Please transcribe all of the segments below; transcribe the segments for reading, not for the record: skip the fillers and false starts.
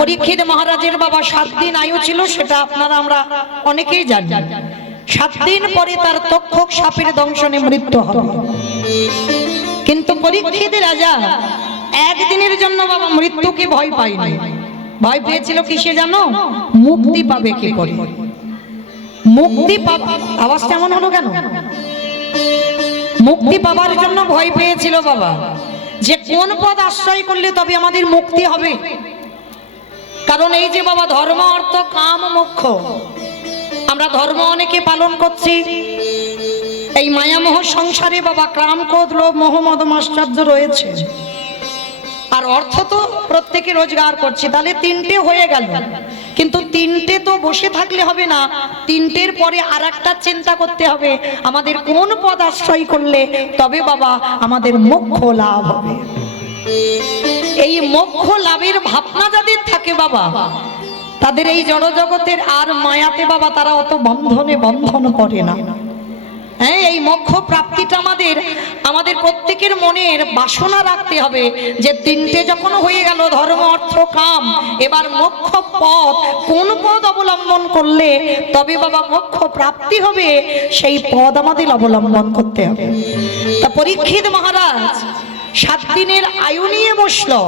পরীক্ষিত মহারাজের বাবা 7 দিন আয়ু ছিল, সেটা আপনারা আমরা অনেকেই জানি। 7 দিন পরে তার তক্ষক সাপের দংশনে মৃত্যু হবে। কিন্তু পরীক্ষিত রাজা একদিনের জন্য বাবা মৃত্যুকে ভয় পায়নি। ভয় পেয়েছিল কিসে জানো? মুক্তি পাবে কি করে। মুক্তি পাবে, আওয়াজ কেমন হলো কেন? মুক্তি পাবার জন্য ভয় পেয়েছিল বাবা, যে কোন পদ আশ্রয় করলে তবে আমাদের মুক্তি হবে। কারণ এই যে বাবা ধর্ম অর্থ কাম মোক্ষ, আমরা ধর্ম অনেকে পালন করছি, এই মায়ামোহ সংসারে বাবা কাম ক্রোধ লোভ মোহ মদ মাশ্চর্য রয়েছে, আর অর্থ তো প্রত্যেকে রোজগার করছে। তাহলে 3টে হয়ে গেল, কিন্তু 3টে তো বসে থাকলে হবে না, 3টের পরে আরেকটা চিন্তা করতে হবে, আমাদের কোন পদ আশ্রয় করলে তবে বাবা আমাদের মোক্ষ লাভ হবে। এই মোক্ষ লাভের ভাবনা যাদের থাকে বাবা, তাদের এই জড় জগতের আর মায়াতে বাবা তারা অত বন্ধনে বন্ধন করে না। হ্যাঁ, এই মোক্ষ প্রাপ্তিটা আমাদের প্রত্যেকের মনের বাসনা রাখতে হবে, যে 3টে যখন হয়ে গেল ধর্ম অর্থ কাম, এবার মোক্ষ পথ, কোন পথ অবলম্বন করলে তবে বাবা মোক্ষ প্রাপ্তি হবে, সেই পথ আমাদের অবলম্বন করতে হবে। তা পরীক্ষিত মহারাজ 7 দিনের আয়ু নিয়ে বসলো,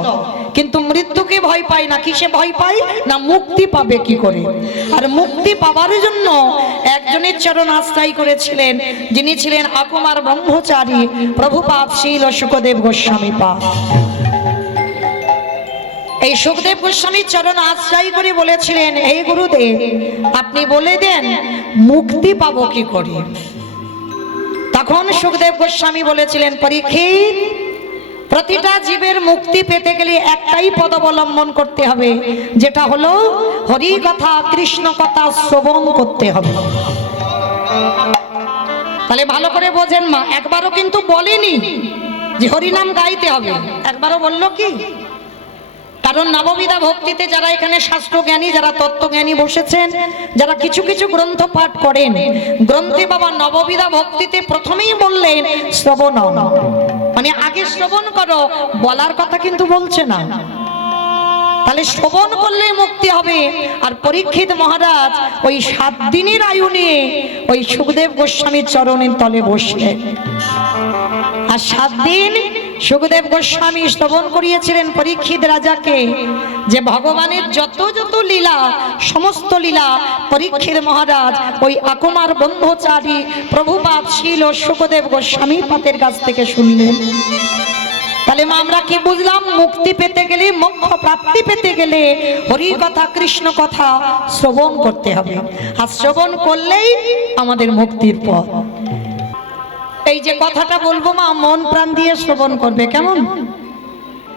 কিন্তু মৃত্যুকে ভয় পায় না। কিসে ভয় পায় না? মুক্তি পাবে কি করে। আর মুক্তি পাবার জন্য একজনের চরণ আশ্রয় করেছিলেন, যিনি ছিলেন আকুমার ব্রহ্মচারী প্রভুপাদ শ্রীল শুকদেব গোস্বামী পাদ। এই শুকদেব গোস্বামীর চরণ আশ্রয় করে বলেছিলেন, হে গুরুদেব, আপনি বলে দেন মুক্তি পাবো কি করে। তখন শুকদেব গোস্বামী বলেছিলেন, পরীক্ষিত, প্রতিটা জীবের মুক্তি পেতে গেলে একটাই পদ অবলম্বন করতে হবে, যেটা হলো হরি কথা কৃষ্ণ কথা শ্রবণ করতে হবে। তাহলে ভালো করে বোঝেন মা, একবারও কিন্তু বলেনি যে হরিনাম গাইতে হবে, একবারও বললো কি? কারণ নববিধা ভক্তিতে যারা এখানে শাস্ত্রজ্ঞানী, যারা তত্ত্বজ্ঞানী বসেছেন, যারা কিছু কিছু গ্রন্থ পাঠ করেন, গ্রন্থে বাবা নববিধা ভক্তিতে প্রথমেই বললেন শ্রবণ, মানে আগে শ্রবণ করো, বলার কথা কিন্তু বলছে না। তাহলে শ্রবণ করলে মুক্তি হবে। আর পরীক্ষিত মহারাজ ওই 7 দিনের আয়ু নিয়ে ওই শুকদেব গোস্বামীর চরণের তলে বসলেন। আর 7 দিন শুকদেব গোস্বামী শ্রবণ করিয়েছিলেন পরীক্ষিত রাজাকে, যে ভগবানের যত যত লীলা, সমস্ত লীলা পরীক্ষিত মহারাজ ওই আকুমার ব্রহ্মচারী প্রভুপাদ শ্রীল শুকদেব গোস্বামী পাদের কাছ থেকে শুনলেন। তাহলে মা আমরা কি বুঝলাম? মুক্তি পেতে গেলে, মোক্ষ প্রাপ্তি পেতে গেলে হরি কথা কৃষ্ণ কথা শ্রবণ করতে হবে, আর শ্রবণ করলেই আমাদের মুক্তির পথ। এই যে কথাটা বলবো মা, মন প্রাণ দিয়ে শ্রবণ করবে, কেমন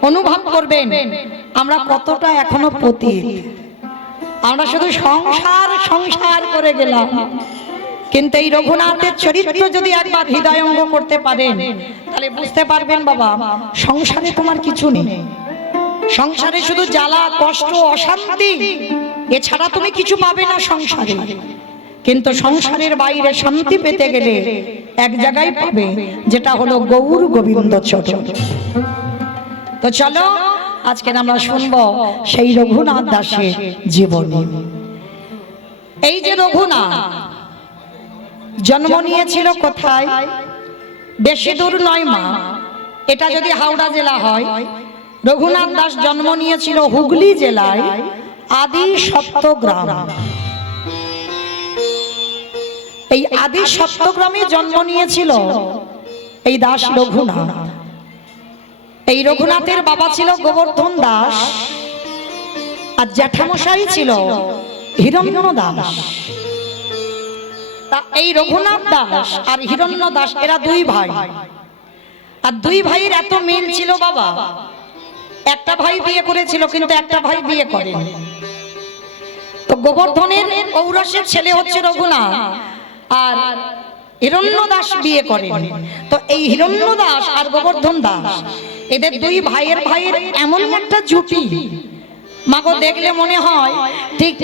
অনুভব করবেন আমরা কতটা এখনো পতিত। আমরা শুধু সংসার সংসার করে গেলাম, কিন্তু এই রঘুনাথের চরিত্র যদি একবার হৃদয়ঙ্গ করতে পারেন, তাহলে বুঝতে পারবেন বাবা সংসারে তোমার কিছু নেই। সংসারে শুধু জ্বালা কষ্ট অশান্তি, এছাড়া তুমি কিছু পাবে না সংসারে। কিন্তু সংসারের বাইরে শান্তি পেতে গেলে এক জায়গায় পাবে, যেটা হলো গৌর গোবিন্দ চরণ। তো চলো আজকে আমরা শুনবো সেই রঘুনাথ দাসের জীবনী। এই যে রঘুনাথ জন্ম নিয়েছিল কোথায়? বেশি দূর নয় মা, এটা যদি হাওড়া জেলা হয়। রঘুনাথ দাস জন্ম নিয়েছিল হুগলি জেলায় আদি সপ্তগ্রাম। এই আদি সপ্তগ্রামে জন্ম নিয়েছিল এই দাস রঘুনাথ। এই রঘুনাথের বাবা ছিল গোবর্ধন দাস, আর জ্যাঠামশাই ছিল হিরণ্য দাস। এই রঘুনাথ দাস আর হিরণ্য দাস এরা 2 ভাই, আর 2 ভাইয়ের এত মিল ছিল বাবা, একটা ভাই বিয়ে করেছিল কিন্তু একটা ভাই বিয়ে করেনি। তো গোবর্ধনের ঔরসের ছেলে হচ্ছে রঘুনাথ, আর হিরণ্য দাস বিয়ে করেনি। তো এই হিরণ্য দাস আর গোবর্ধন দাস এদের 2 ভাইয়ের এমন একটা জুটি, মাগো দেখলে মনে হয় ঠিক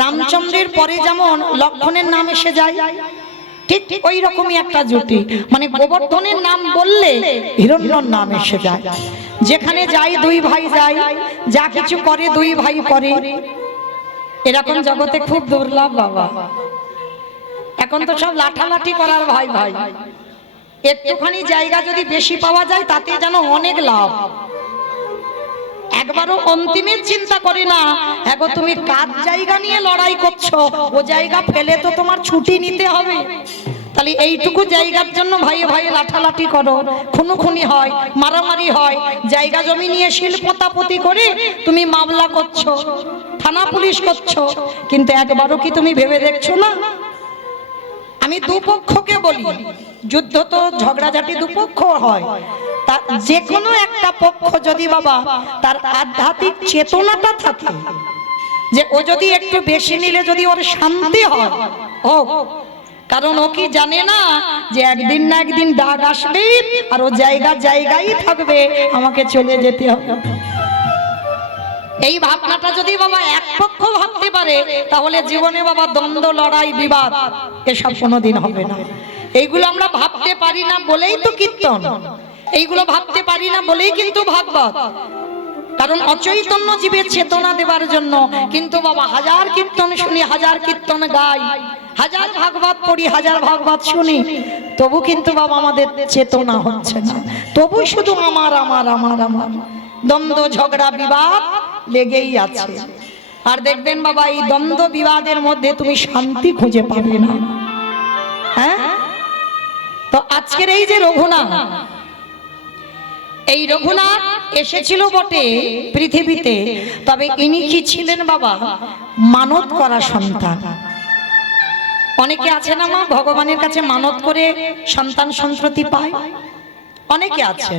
রামচন্দ্রের পরে যেমন লক্ষ্মণের নাম এসে যায়, ঠিক ওই রকমই একটা জুটি। মানে গোবর্ধনের নাম বললে হিরণ্যর নাম এসে যায়। যেখানে যাই দুই ভাই যায়, যা কিছু করে দুই ভাই করে। এরকম জগতে খুব দুর্লভ বাবা। এখন তো সব লাঠালাঠি করার ভাই ভাই। একটুখানি জায়গা যদি বেশি পাওয়া যায় তাতে যেন অনেক লাভ। একবারও অন্তিমের চিন্তা করে না, এখন তুমি কাজ জায়গা নিয়ে লড়াই করছো, ও জায়গা ফেলে তো তোমার ছুটি নিতে হবে। তাহলে এইটুকু জায়গার জন্য ভাইয়ে ভাইয়ে লাঠালাঠি করো, খুনোখুনি হয়, মারামারি হয়, জায়গা জমি নিয়ে শিল্পতাপতি করে তুমি মামলা করছো, থানা পুলিশ করছো, কিন্তু একবারও কি তুমি ভেবে দেখছো না? আমি দুপক্ষকে বলি, যুদ্ধ তো ঝগড়াঝাটি দুপক্ষ হয়, তা যে কোনো একটা পক্ষ যদি বাবা তার আধ্যাত্মিক চেতনাটা থাকে, যে ও যদি একটু বেশি নিলে যদি ওর শান্তি হয়, ও কারণ ও কি জানে না যে একদিন না একদিন দাগ আসবে আর ও জায়গায় থাকবে, আমাকে চলে যেতে হবে। এই ভাবনাটা যদি বাবা এক পক্ষ ভাবতে পারে, তাহলে জীবনে বাবা দ্বন্দ্ব, লড়াই, বিবাদ এসব কোনোদিন হবে না। এইগুলো আমরা ভাবতে পারি না বলেই তো কীর্তন, এইগুলো ভাবতে পারি না বলেই কিন্তু ভাগবত। কারণ অচৈতন্য জীবের চেতনা দেবার জন্য। কিন্তু বাবা হাজার কীর্তন শুনি, হাজার কীর্তন গাই, হাজার ভাগবত পড়ি, হাজার ভাগবত শুনি, তবু কিন্তু বাবা আমাদের চেতনা হচ্ছে না। তবু শুধু আমার আমার আমার আমার দ্বন্দ্ব, ঝগড়া, বিবাদ লেগেই আছে। আর দেখবেন বাবা এই দ্বন্দ্ব বিবাদের মধ্যে তুমি শান্তি খুঁজে পাবে না। হ্যাঁ, তো আজকের এই যে রঘুনাথ, এই রঘুনাথ এসেছিল বটে পৃথিবীতে, তবে ইনি কি ছিলেন বাবা? মানত করা সন্তান। অনেকে আছে না মা, ভগবানের কাছে মানত করে সন্তান সন্ততি পায়, অনেকে আছে।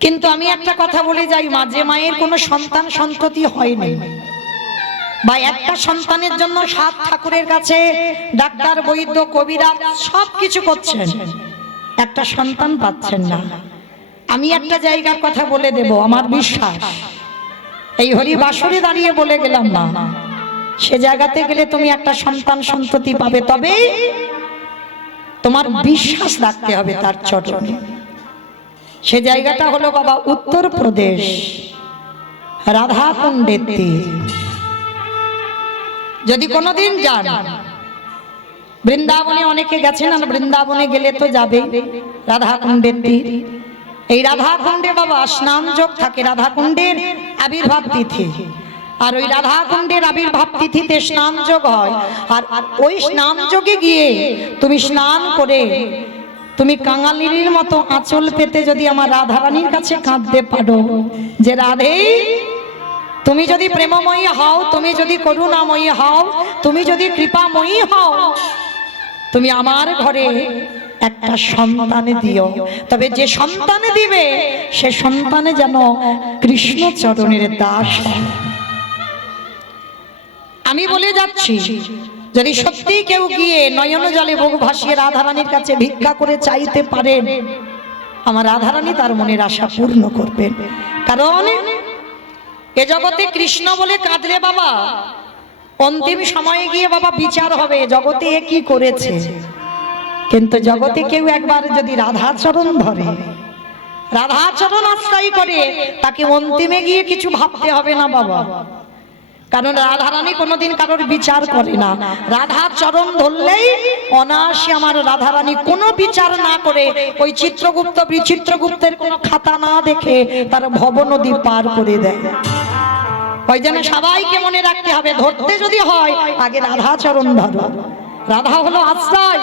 কিন্তু আমি একটা কথা বলে যাই মা, যে মায়ের কোনো সন্তান সন্ততি হয়নি, বা একটা সন্তানের জন্য 7 ঠাকুরের কাছে ডাক্তার, বৈদ্য, কবিরাজ সব কিছু করছেন, একটা সন্তান পাচ্ছেন না, আমি একটা জায়গার কথা বলে দেব, আমার বিশ্বাস এই হরি বাসরে দাঁড়িয়ে বলে গেলাম না, সে জায়গাতে গেলে তুমি একটা সন্তান সন্ততি পাবে, তবে তোমার বিশ্বাস রাখতে হবে তার চরণে। সে জায়গাটা হলো বাবা উত্তরপ্রদেশ, রাধাকুণ্ডের তীর। যদি কোনোদিন যান বৃন্দাবনে, অনেকে গেছেন, আর বৃন্দাবনে গেলে তো যাবে রাধাকুণ্ডের তীর। এই রাধাকুণ্ডে বাবা স্নান যোগ থাকে, রাধাকুণ্ডের আবির্ভাব তিথি, আর ওই রাধাকুণ্ডের আবির্ভাব তিথিতে স্নান যোগ হয়। আর ওই স্নান যোগে গিয়ে তুমি স্নান করে তুমি কাঙালির মতো আঁচল পেতে যদি আমার রাধারানীর কাছে কাঁদতে পারো, যে রাধে তুমি যদি প্রেমময়ী হও, তুমি যদি করুণাময়ী হও, তুমি যদি কৃপাময়ী হও, তুমি আমার ঘরে একটা সন্তান দিও, তবে যে সন্তান দিবে সে সন্তানে যেন কৃষ্ণ চরণের দাস হয়। আমি বলে যাচ্ছি, যদি সত্যি কেউ গিয়ে নয়ন জলে বুক ভাসিয়ে রাধারানীর কাছে ভিক্ষা করে চাইতে পারেন, আমার রাধারানী তার মনের আশা পূর্ণ করবেন। কারণ এ জগতে কৃষ্ণ বলে কাঁদলে বাবা অন্তিম সময়ে গিয়ে বাবা বিচার হবে, জগতে এ কি করেছে। কিন্তু জগতে কেউ একবার যদি রাধাচরণ ধরে, রাধাচরণ আশ্রয় করে, তাকে অন্তিমে গিয়ে কিছু ভাবতে হবে না বাবা। কারণ রাধারানী কোনোদিন কারোর বিচার করে না, রাধার চরণ ধরলেই অনায়াসে আমার রাধারানী কোনো বিচার না করে ওই চিত্রগুপ্ত বিচিত্রগুপ্তের কোনো খাতা না দেখে তার ভব নদী পার করে দেয়। ওই জন্য সবাইকে মনে রাখতে হবে, ধরতে যদি হয় আগে রাধাচরণ ধরো। রাধা হলো আশ্রয়,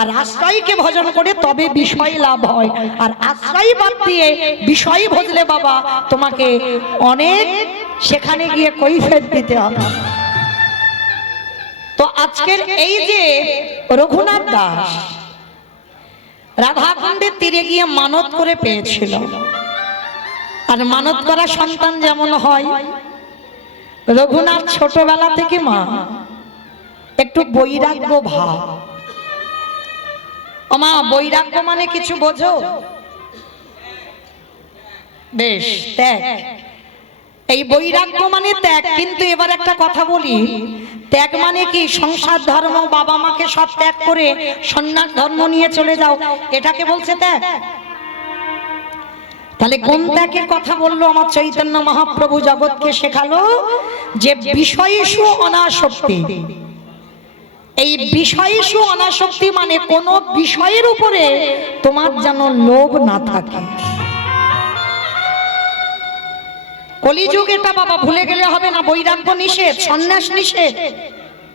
আর আশ্রয়কে ভজন করে তবে বিষয় লাভ হয়। আর আশ্রয় বাদ দিয়ে বিষয় ভজলে বাবা তোমাকে অনেক সেখানে গিয়ে কৈফিয়ত দিতে হবে। তো আজকের এই যে রঘুনাথ দাস রাধাকুণ্ডের তীরে গিয়ে মানত করে পেয়েছিল, আর মানত করা সন্তান যেমন হয়, রঘুনাথ ছোটবেলা থেকে মা একটু বৈরাগ্য ভাব। মা বৈরাগ্য মানে কিছু বোঝো? বেশ, ত্যাগ। এই বৈরাগ্য মানে ত্যাগ। কিন্তু এবার একটা কথা বলি, ত্যাগ মানে কি সংসার ধর্ম, বাবা মাকে সব ত্যাগ করে সন্ন্যাস ধর্ম নিয়ে চলে যাও, এটাকে বলছে ত্যাগ? তাহলে কোন ত্যাগের কথা বললো আমার চৈতন্য মহাপ্রভু জগৎকে শেখালো যে বিষয়সু অনাসক্তি। এই বিষয়সু অনাসক্তি মানে কোন বিষয়ের উপরে তোমার যেন লোভ না থাকে। কলিযুগ এটা বাবা, ভুলে গেলে হবে না। বৈরাগ্য নিষেধ, সন্ন্যাস নিষেধ।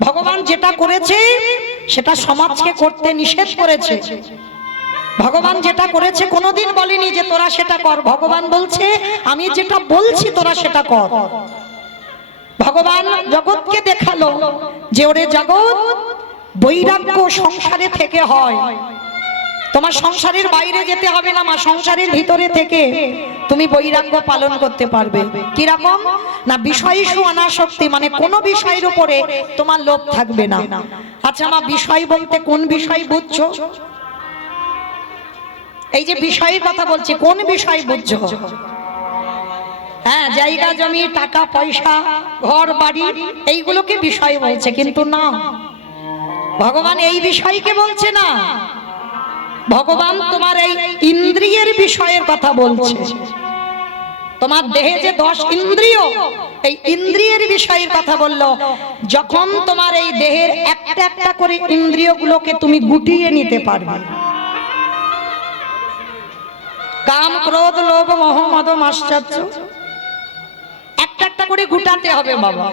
ভগবান যেটা করেছে সেটা সমাজকে করতে নিষেধ করেছে। ভগবান যেটা করেছে কোনোদিন বলেনি যে তোরা সেটা কর। ভগবান বলছে আমি যেটা বলছি তোরা সেটা কর। ভগবান জগৎকে দেখালো যে ওরে জগৎ, বৈরাগ্য সংসারে থেকে হয়। তোমার সংসারের বাইরে যেতে হবে না মা, সংসারের ভিতরে থেকে তুমি বৈরাগ্য পালন করতে পারবে। কি রকম না, বিষয়সু অনাসক্তি মানে কোন বিষয়ের উপরে তোমার লোভ থাকবে না। আচ্ছা মা, বিষয় বলতে কোন বিষয় বুঝছো? এই যে বিষয়ের কথা বলছি, কোন বিষয় বুঝছো? হ্যাঁ, জায়গা জমি, টাকা পয়সা, ঘর বাড়ি, এইগুলোকে বিষয় বলছে। কিন্তু না, ভগবান এই বিষয়কে বলছে না। ভগবান তোমার এই ইন্দ্রিয়ের বিষয়ের কথা বলছে। তোমার দেহে যে 10 ইন্দ্রিয়, এই ইন্দ্রিয়ের বিষয়ের কথা বললো। যখন তোমার এই দেহের একটা একটা করে ইন্দ্রিয়গুলোকে তুমি গুটিয়ে নিতে পারবে, কাম ক্রোধ লোভ মোহ মদ মাশ্চর্য একটা একটা করে গুটাতে হবে বাবা।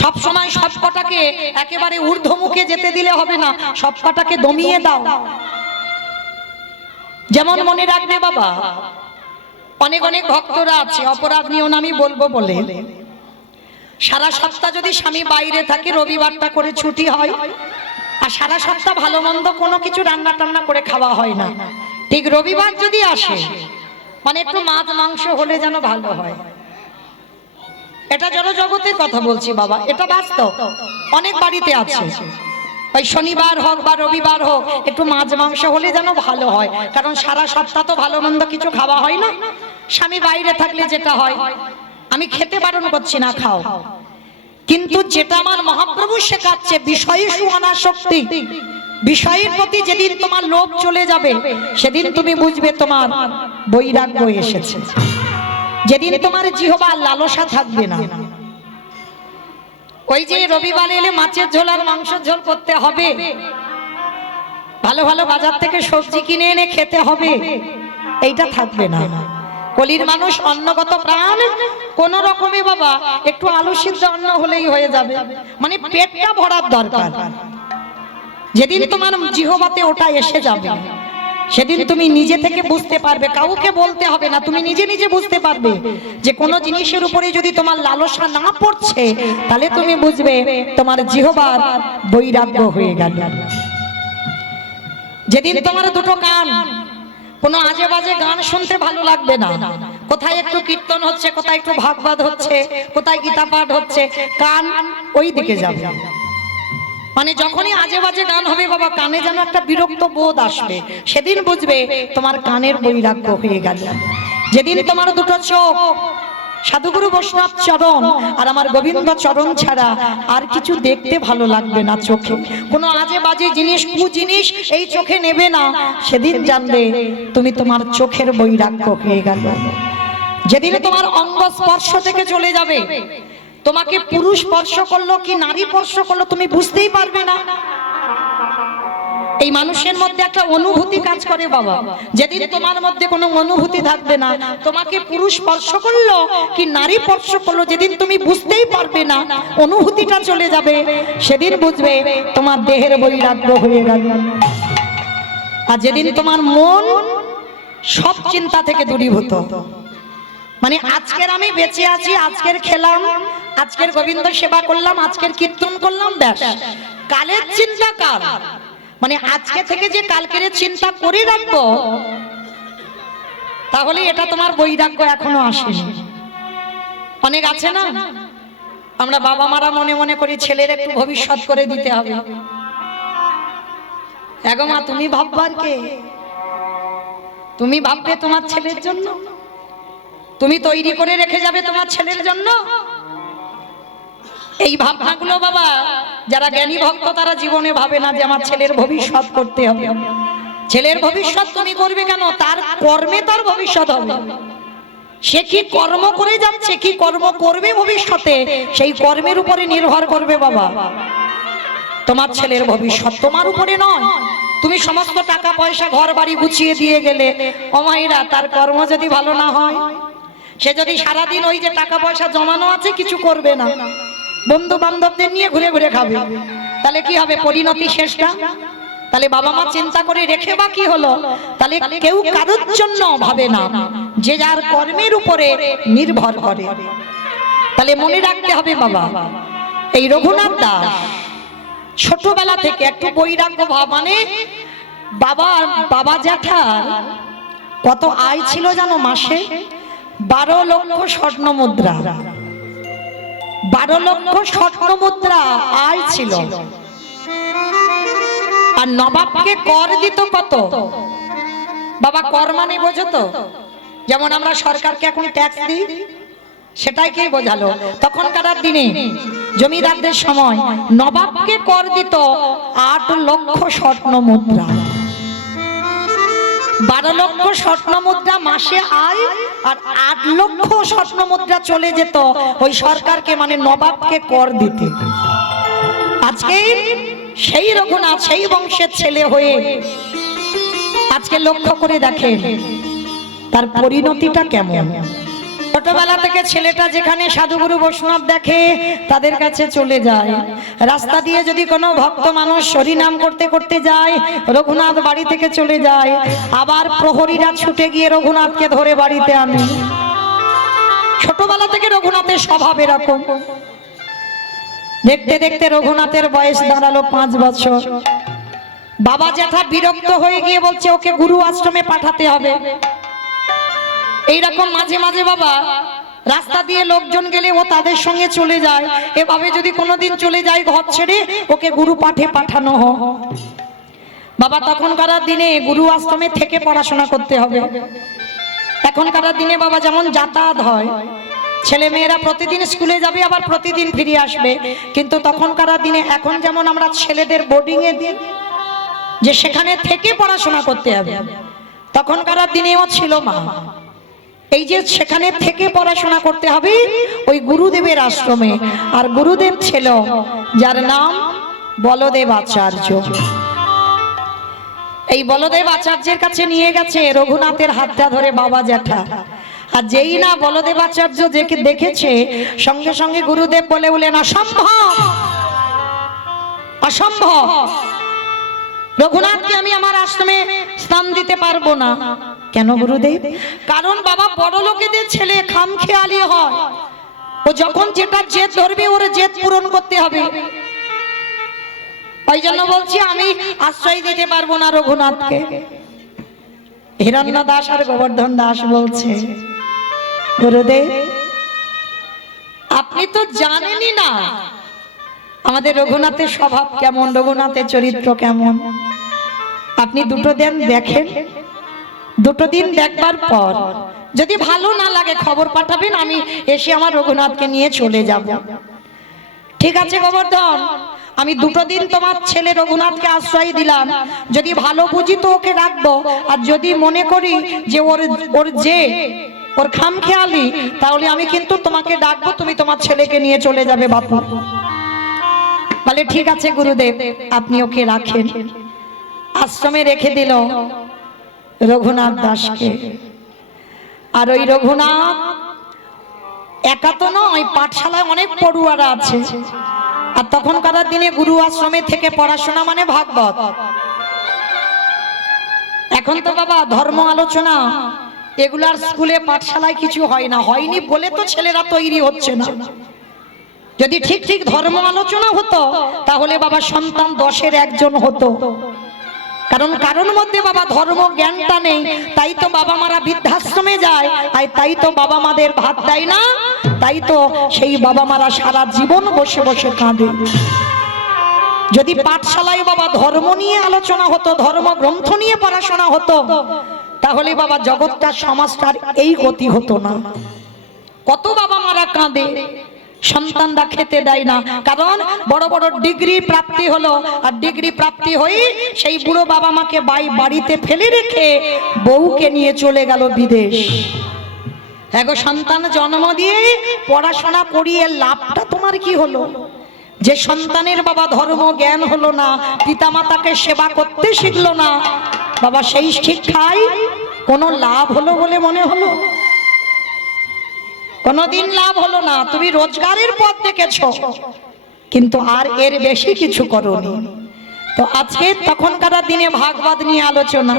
সব সময় সবকটাকে একেবারে ঊর্ধ্বমুখে যেতে দিলে হবে না, সবকটাকে দমিয়ে দাও। যেমন মনে রাখবে বাবা, অনেক অনেক ভক্তরা আছে, অপরাধ নিও না আমি বলবো বলে, সারা সপ্তাহ যদি স্বামী বাইরে থাকে, রবিবারটা করে ছুটি হয়, আর সারা সপ্তাহ ভালো মন্দ কোনো কিছু রান্না টান্না করে খাওয়া হয় না। ঠিক রবিবার যদি আসে, মানে একটু মাছ মাংস হলে যেন ভালো হয়। এটা জড়জগতের কথা বলছি বাবা, এটা বাস্তব। অনেক বাড়িতে আছে, ওই শনিবার হোক বা রবিবার হোক একটু মাছ মাংস হলে যেন ভালো হয়। কারণ সারা সপ্তাহ তো ভালো মন্দ কিছু খাওয়া হয় না। স্বামী বাইরে থাকলে যেটা হয়, আমি খেতে বারণ করছি না, খাও। কিন্তু যেটা আমার মহাপ্রভু শেখাচ্ছে বিষয়সু অনাসক্তি, বিষয়ের প্রতি যেদিন তোমার লোভ চলে যাবে সেদিন তুমি বুঝবে তোমার বৈরাগ্য এসেছে। যেদিন তোমার জিহ্বার লালসা থাকবে না। ওই যে রবিবার এলে মাছের ঝোল আর মাংসের ঝোল করতে হবে, ভালো ভালো বাজার থেকে সবজি কিনে এনে খেতে হবে, এইটা থাকবে না। কলির মানুষ অন্নগত প্রাণ, কোন রকমে বাবা একটু আলু সিদ্ধ অন্ন হলেই হয়ে যাবে, মানে পেটটা ভরার দরকার। যেদিন তোমার জিহ্বাতে ওটা এসে যাবে সেদিন তুমি নিজে থেকে বুঝতে পারবে, কাউকে বলতে হবে না, তুমি নিজে নিজে বুঝতে পারবে যে কোনো জিনিসের উপরে যদি তোমার লালসা না পড়ছে তাহলে তুমি বুঝবে তোমার জিহ্বার বৈরাগ্য হয়ে গেল। যেদিন তোমার দুটো কান কোনো আজে বাজে গান শুনতে ভালো লাগবে না, কোথায় একটু কীর্তন হচ্ছে, কোথায় একটু ভাগবত হচ্ছে, কোথায় গীতা পাঠ হচ্ছে, কান ওই দিকে যাবে। মানে যখনই আজে বাজে গান হবে বাবা, কানে যেন একটা বিরক্ত বোধ আসবে, সেদিন বুঝবে তোমার কানের বৈরাগ্য হয়ে গেল। যেদিন তোমার দুটো চোখ সাধুগুরু বৈষ্ণব চরণ আর আমার গোবিন্দ চরণ ছাড়া আর কিছু দেখতে ভালো লাগবে না, চোখে কোনো আজে বাজে জিনিস, কু জিনিস এই চোখে নেবে না, সেদিন জানবে তুমি তোমার চোখের বৈরাগ্য হয়ে গেল। যেদিন তোমার অঙ্গ স্পর্শ থেকে চলে যাবে, তোমাকে পুরুষ স্পর্শ করলো কি নারী স্পর্শ করলো তুমি বুঝতেই পারবে না। এই মানুষের মধ্যে একটা অনুভূতি কাজ করে বাবা। যেদিন তোমার মধ্যে কোনো অনুভূতি থাকবে না, তোমাকে পুরুষ স্পর্শ করলো কি নারী স্পর্শ করলো, যেদিন তুমি বুঝতেই পারবে না, অনুভূতিটা চলে যাবে, সেদিন বুঝবে তোমার দেহের বৈরাগ্য হয়ে গেল। আর যেদিন তোমার মন সব চিন্তা থেকে দূরীভূত, মানে আজকের আমি বেঁচে আছি, আজকের খেলাম, আজকের গোবিন্দ সেবা করলাম, আজকের কীর্তন করলাম, ব্যাস। কালের চিন্তা কাল, মানে আজকে থেকে যে কালকের চিন্তা করে রাখবো, তাহলে এটা তোমার বৈরাগ্য এখনো আসেনি। অনেক আছে না, আমরা বাবা মারা মনে মনে করি ছেলের একটু ভবিষ্যৎ করে দিতে হবে। এগো মা, তুমি ভাববার কে? তুমি ভাববে তোমার ছেলের জন্য, তুমি তৈরি করে রেখে যাবে তোমার ছেলের জন্য। এই ভাবনাগুলো বাবা যারা জ্ঞানী ভক্ত তারা জীবনে ভাবে না যে আমার ছেলের ভবিষ্যৎ করতে হবে। ছেলের ভবিষ্যৎ তুমি করবে কেন? তার কর্মে তার ভবিষ্যৎ হবে। সে কি কর্ম করে যাচ্ছে, কি কর্ম করবে ভবিষ্যতে, সেই কর্মের উপরে নির্ভর করবে বাবা তোমার ছেলের ভবিষ্যৎ, তোমার উপরে নয়। তুমি সমস্ত টাকা পয়সা ঘর বাড়ি গুছিয়ে দিয়ে গেলে, ও মায়েরা, তার কর্ম যদি ভালো না হয়, সে যদি সারাদিন ওই যে টাকা পয়সা জমানো আছে কিছু করবে না, বন্ধু বান্ধবদের নিয়ে ঘুরে ঘুরে খাবে, তাহলে কি হবে? পরিণতি শেষটা। তাহলে বাবা মা চিন্তা করে রেখে বা কি হলো? তাহলে কেউ কারোর জন্য ভাবে না, যে যার কর্মের উপরে নির্ভর করে। তাহলে মনে রাখতে হবে বাবা, এই রঘুনাথ দাস ছোটবেলা থেকে একটু বৈরাগ্য ভাব, মানে বাবা জ্যাঠার কত আয় ছিল জানো? মাসে 12 লক্ষ স্বর্ণ মুদ্রা, 12 লক্ষ স্বর্ণ মুদ্রা আয় ছিল। আর নবাবকে কর দিত কত বাবা? কর মানে বোঝো তো, যেমন আমরা সরকারকে এখন ট্যাক্স দিই, সেটাই কে বোঝালো? তখনকার দিনে জমিদারদের সময় নবাবকে কর দিত 8 লক্ষ স্বর্ণ মুদ্রা। 12 লক্ষ স্বর্ণ মুদ্রা মাসে আয়, আর 8 লক্ষ স্বর্ণ মুদ্রা চলে যেত ওই সরকারকে, মানে নবাবকে কর দিতে। আজকে সেই রঘুনাথ সেই বংশের ছেলে হয়ে আজকে লক্ষ্য করে দেখেন তার পরিণতিটা কেমন। ছোটবেলা থেকে ছেলেটা যেখানে সাধুগুরু বৈষ্ণব দেখে তাদের কাছে চলে যায়। রাস্তা দিয়ে যদি কোনো ভক্ত মানুষ হরিনাম করতে করতে যায়, রঘুনাথ বাড়ি থেকে চলে যায়, আবার প্রহরীরা ছুটে গিয়ে রঘুনাথকে ধরে বাড়িতে আনে। ছোটবেলা থেকে রঘুনাথের স্বভাব এরকম। দেখতে দেখতে রঘুনাথের বয়স দাঁড়ালো 5 বছর। বাবা জ্যাঠা বিরক্ত হয়ে গিয়ে বলছে ওকে গুরু আশ্রমে পাঠাতে হবে। এইরকম মাঝে মাঝে বাবা রাস্তা দিয়ে লোকজন গেলে ও তাদের সঙ্গে চলে যায়। এভাবে যদি কোনোদিন চলে যায় ঘর ছেড়ে, ওকে গুরু পাঠে পাঠানো হয়। বাবা তখনকার দিনে গুরু আশ্রমে থেকে পড়াশোনা করতে হবে। এখনকার দিনে বাবা যেমন যাতায়াত হয়, ছেলে মেয়েরা প্রতিদিন স্কুলে যাবে আবার প্রতিদিন ফিরে আসবে, কিন্তু তখনকার দিনে এখন যেমন আমরা ছেলেদের বোর্ডিং এ দিই যে সেখানে থেকে পড়াশোনা করতে হবে, তখনকার দিনেও ছিল মা এই যে সেখানে থেকে পড়াশোনা করতে হবে ওই গুরুদেবের আশ্রমে। আর গুরুদেব ছিল যার নাম বলদেব আচার্য। এই বলদেব আচার্যের কাছে নিয়ে গেছে রঘুনাথের হাতটা ধরে বাবা জ্যাঠা। আর যেই না বলদেব আচার্য দেখেছে, সঙ্গে সঙ্গে গুরুদেব বলে বলেন অসম্ভব, অসম্ভব, রঘুনাথকে আমি আমার আশ্রমে স্থান দিতে পারবো না। কেন গুরুদেব? কারণ বাবা বড় লোকেদের ছেলে খামখেয়ালি হয়, ও যখন যেটা জেদ ধরবে ওর জেদ পূরণ করতে হবে। ওই জন্য বলছি আমি আশ্রয় দিতে পারবো না রঘুনাথকে। হিরণ্য দাস আর গোবর্ধন দাস বলছে গুরুদেব আপনি তো জানেনই না আমাদের রঘুনাথের স্বভাব কেমন, রঘুনাথের চরিত্র কেমন। আপনি 2 দিন দেখেন, 2 দিন দেখবার পর যদি ভালো না লাগে খবর পাঠাবেন, আমি এসে আমার রঘুনাথকে নিয়ে চলে যাব। ঠিক আছে গোবর্ধন, আমি 2 দিন তোমার ছেলে রঘুনাথকে আশ্রয় দিলাম, যদি ভালো বুঝি তো ওকে রাখবো, আর যদি মনে করি যে ওর খামখেয়ালি, তাহলে আমি কিন্তু তোমাকে ডাকবো, তুমি তোমার ছেলেকে নিয়ে চলে যাবে বাপু। বলে ঠিক আছে গুরুদেব, আপনি ওকে রাখেন। আশ্রমে রেখে দিল রঘুনাথ দাসকে। আর ওই রঘুনাথ একা তো নয়, পাঠশালায় অনেক পড়ুয়ারা আছে। আর তখনকার দিনে গুরু আশ্রমে থেকে পড়াশোনা মানে ভাগবত। এখন তো বাবা ধর্ম আলোচনা এগুলার স্কুলে পাঠশালায় কিছু হয় না, হয়নি বলে তো ছেলেরা তৈরি হচ্ছে না। যদি ঠিক ঠিক ধর্ম আলোচনা হতো তাহলে বাবা সন্তান 10-এর 1 হতো। কারণ মধ্যে বাবা ধর্ম জ্ঞানটা নেই, তাই তো বাবা মারা বৃদ্ধাশ্রমে যায়, আর তাই তো বাবা মাদের ভাত দেয় না, তাই তো সেই বাবা মারা সারা জীবন বসে বসে কাঁদে। যদি পাঠশালায় বাবা ধর্ম নিয়ে আলোচনা হতো, ধর্ম গ্রন্থ নিয়ে পড়াশোনা হতো, তাহলে বাবা জগৎটা সমাজটার এই গতি হতো না। কত বাবা মারা কাঁদে, সন্তানরা খেতে দেয় না, কারণ বড় বড় ডিগ্রি প্রাপ্তি হলো, আর ডিগ্রি প্রাপ্তি হয়ে সেই বুড়ো বাবা মাকে বাড়িতে ফেলে রেখে বউকে নিয়ে চলে গেল বিদেশ। এগো সন্তান জন্ম দিয়ে পড়াশোনা করিয়ে লাভটা তোমার কি হলো? যে সন্তানের বাবা ধর্ম জ্ঞান হলো না, পিতামাতাকে সেবা করতে শিখলো না, বাবা সেই শিক্ষায় কোনো লাভ হলো বলে মনে হলো? কোনোদিন লাভ হলো না। তুমি রোজগারের পথ দেখেছো, কিন্তু আর এর বেশি কিছু করোনি। তো আজকে তখনকার দিনে ভাগবত নিয়ে আলোচনা।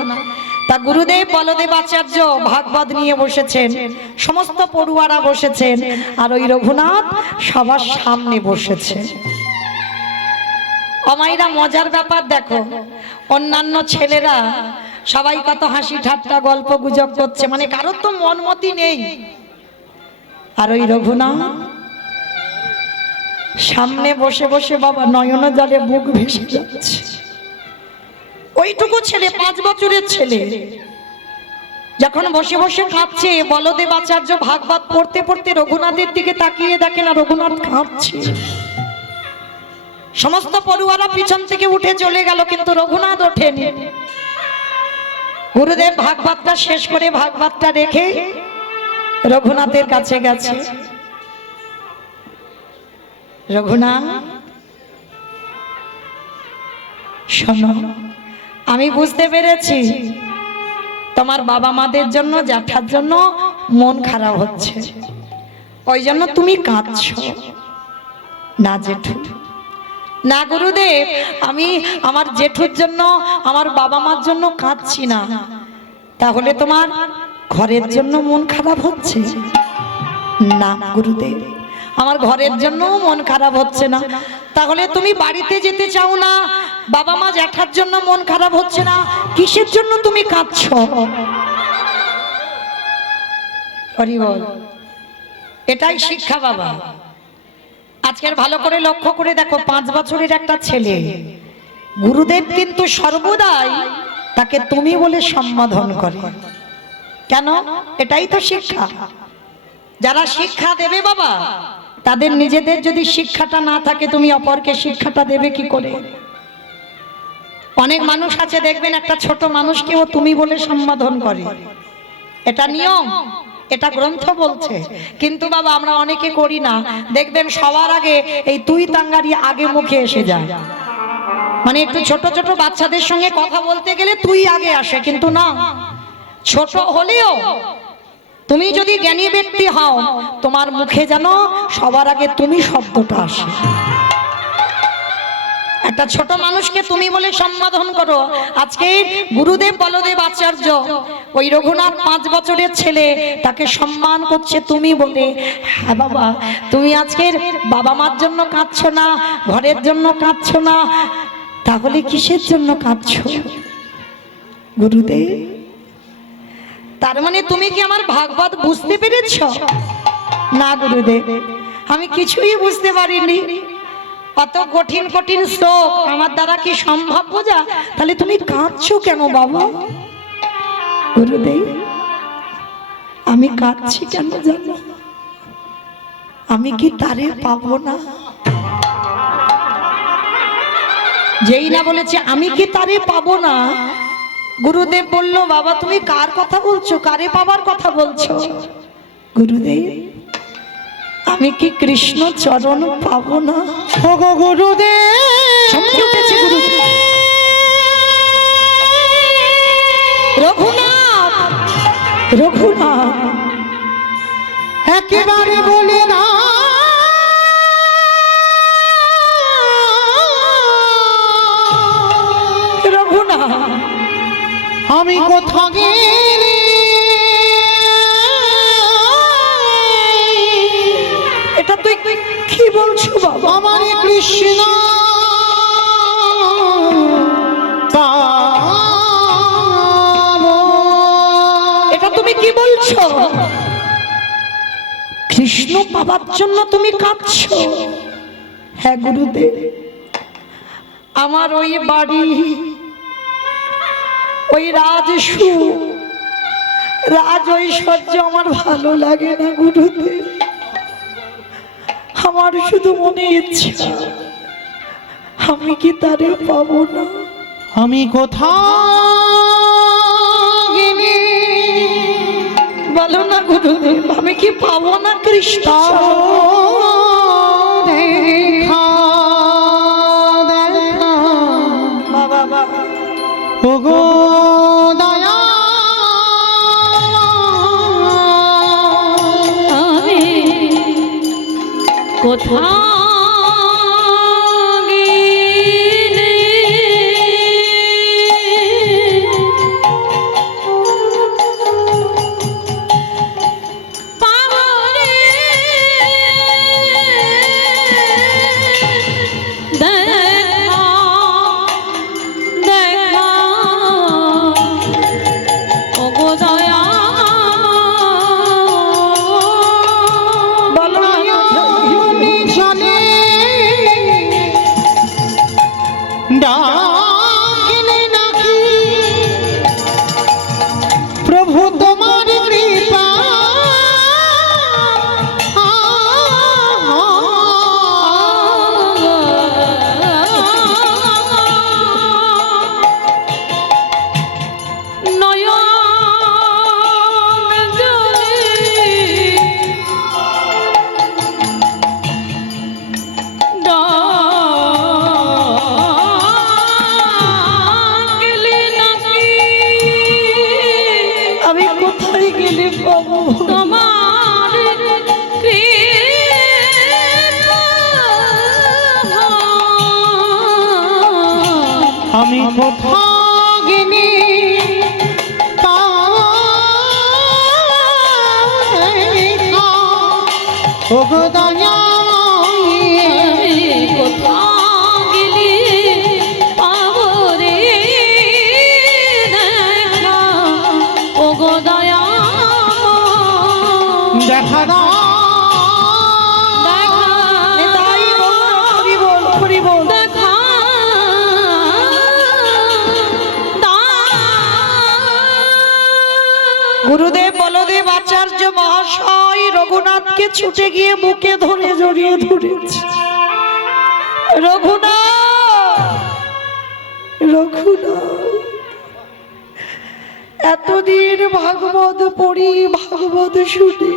তা গুরুদেব বলদেব আচার্য ভাগবত নিয়ে বসেছেন, সমস্ত পড়ুয়ারা বসেছেন, আর ওই রঘুনাথ সবার সামনে বসেছে। অমাইরা মজার ব্যাপার দেখো, অন্যান্য ছেলেরা সবাই কত হাসি ঠাট্টা গল্প গুজব করছে, মানে কারোর তো মনমতি নেই। আর ওই রঘুনাথ সামনে বসে বসে বাবা নয়ন জলে বুক ভেসে যাচ্ছে। ওইটুকু ছেলে, 5 বছরের ছেলে, যখন বসে বসে কাঁদছে, বলদেব আচার্য ভাগবত পড়তে পড়তে রঘুনাথের দিকে তাকিয়ে দেখেন আর রঘুনাথ কাঁদছে। সমস্ত পড়ুয়ারা পিছন থেকে উঠে চলে গেল, কিন্তু রঘুনাথ ওঠেনি। গুরুদেব ভাগবতটা শেষ করে ভাগবতটা রেখে রঘুনাথের কাছে গেছে। রঘুনাথ শোনো, আমি বুঝতে পেরেছি তোমার বাবা মাদের জন্য, জ্যাঠার জন্য মন খারাপ হচ্ছে, ওই জন্য তুমি কাঁদছো। না জেঠু, না গুরুদেব, আমি আমার জেঠুর জন্য, আমার বাবা মার জন্য কাঁদছি না। তাহলে তোমার ঘরের জন্য মন খারাপ হচ্ছে? না গুরুদেব, আমার ঘরের জন্য মন খারাপ হচ্ছে না। তাহলে তুমি বাড়িতে যেতে চাও না, বাবা মা জ্যাঠার জন্য মন খারাপ হচ্ছে না, কিসের জন্য তুমি কাঁদছো? হরি বল। এটাই শিক্ষা বাবা। আজকের ভালো করে লক্ষ্য করে দেখো, 5 বছরের একটা ছেলে, গুরুদেব কিন্তু সর্বদাই তাকে তুমি বলে সম্বোধন করে। কেন? এটাই তো শিক্ষা। যারা শিক্ষা দেবে বাবা, তাদের নিজেদের যদি শিক্ষাটা না থাকে, তুমি অপরকে শিক্ষাটা দেবে কি করে? অনেক মানুষ আছে দেখবেন, একটা ছোট মানুষকেও তুমি বলে সম্বোধন করে। এটা নিয়ম, এটা গ্রন্থ বলছে, কিন্তু বাবা আমরা অনেকে করি না। দেখবেন সবার আগে এই তুই তাঙ্গারি আগে মুখে এসে যায়। মানে একটু ছোট ছোট বাচ্চাদের সঙ্গে কথা বলতে গেলে তুই আগে আসে, কিন্তু না, ছোট হলেও তুমি যদি জ্ঞানী ব্যক্তি হও, তোমার মুখে যেন সবার আগে তুমি শব্দটা আসে। একটা ছোট মানুষকে তুমি বলে সম্বোধন করো। আজকে গুরুদেব বলদেব আচার্য, ওই রঘুনাথ 5 বছরের ছেলে, তাকে সম্মান করছে তুমি বলে। হ্যাঁ বাবা, তুমি আজকের বাবা মার জন্য কাঁদছো না, ঘরের জন্য কাঁদছো না, তাহলে কিসের জন্য কাঁদছো গুরুদেব? তার মানে তুমি কি আমার ভাগবত বুঝতে পেরেছ? না গুরুদেব, আমি কিছুই বুঝতে পারিনি। অত কঠিন কঠিন শ্লোক আমার দ্বারা কি সম্ভব বোঝা? তাহলে তুমি কাঁদছো কেন বাবা? গুরুদেব, আমি কাঁদছি কেন জানো? আমি কি তারে পাবো না? যেই না বলেছে আমি কি তারে পাবো না, গুরুদেব বলল, বাবা তুমি কার কথা বলছো? কারে পাবার কথা বলছো? গুরুদেব, আমি কি কৃষ্ণ চরণ পাবো না? ওগো গুরুদেব, চমকে উঠেছে গুরুদেব। রঘুনাথ, রঘুনাথ, একেবারে বলে না রঘুনাথ, আমি কোথা গেলে? এটা তুই কি বলছো বাবা? আমার কৃষ্ণ এটা তুমি কি বলছো? কৃষ্ণ পাবার জন্য তুমি কাঁদছো? হ্যাঁ গুরুদেব, আমার ওই বাড়ি, ওই রাজসু, রাজ ঐশ্বর্য আমার ভালো লাগে না গুরুদেব। আমার শুধু মনে ইচ্ছা আমি কি তারে পাবো না? আমি কোথাও গেলে বলো না গুরুদেব, আমি কি পাবো না কৃষ্ণ? দেখা দেখা বাবা বাবা ওগো দয়া আমি কোথাও গেলে পাবো রে দেখা দেখা ওগো দয়া বলো না নয়নে জলে ডাকিলে নাকি প্রভু তোমার কৃপা নয়ন জলে ডাকলে নাকি আমি কোথায় গেলে পাবো? তোমার কৃপা আমি কোথাও গেলে ওগো দয়া কোথাও গেলে পাবো রে দেখা ওগো দয়া দেখা দাও দেখা নিতাই গৌর হরি বল, হরি বল। দেখা গুরুদেব বলদেব আচার্য মহাশয় রঘুনাথকে ছুটে গিয়ে বুকে ধরে জড়িয়ে ধরেছে। রঘুনাথ, রঘুনাথ, এতদিন ভাগবত পড়ি, ভাগবত শুনি,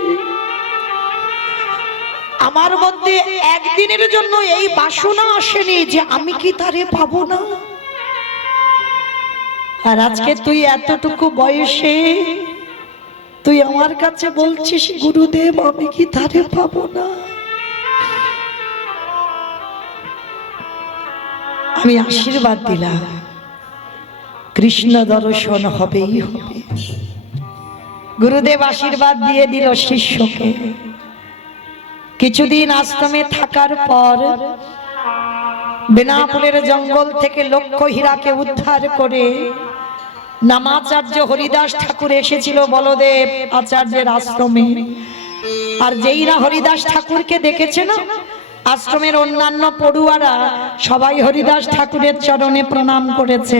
আমার মধ্যে একদিনের জন্য এই বাসনা আসেনি যে আমি কি তারে পাবো না। আর আজকে তুই এতটুকু বয়সে তুই আমার কাছে বলছিস গুরুদেব আমি কি তারে পাবো না। আমি আশীর্বাদ দিলাম কৃষ্ণ দর্শন হবেই হবে। গুরুদেব আশীর্বাদ দিয়ে দিল শিষ্যকে। কিছুদিন আশ্রমে থাকার পর বেনাপুরের জঙ্গল থেকে লক্ষ হীরাকে উদ্ধার করে নামাচার্য হরিদাস ঠাকুর এসেছিল বলদেব আচার্যের আশ্রমে। আর যেই না হরিদাস ঠাকুরকে দেখেছে না, আশ্রমের অন্যান্য পড়ুয়ারা সবাই হরিদাস ঠাকুরের চরণে প্রণাম করেছে।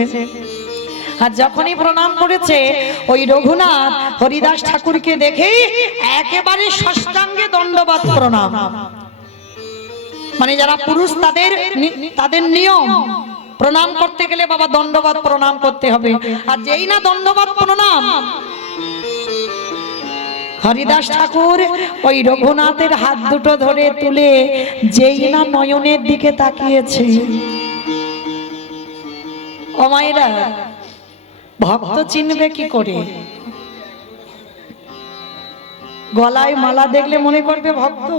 আর যখনই প্রণাম করেছে ওই রঘুনাথ হরিদাস ঠাকুরকে দেখে একেবারে ষষ্ঠাঙ্গে দণ্ডবাদ প্রণাম। মানে যারা পুরুষ তাদের নিয়ম প্রণাম করতে গেলে বাবা দণ্ডবাদ প্রণাম করতে হবে। আর যেই না দণ্ডবাদ প্রণাম, হরিদাস ঠাকুর ওই রঘুনাথের হাত দুটো ধরে তুলে যেই না নয়নের দিকে তাকিয়েছে, ও মায়েরা, ভক্ত চিনবে কি করে? গলায় মালা দেখলে মনে করবে ভক্ত।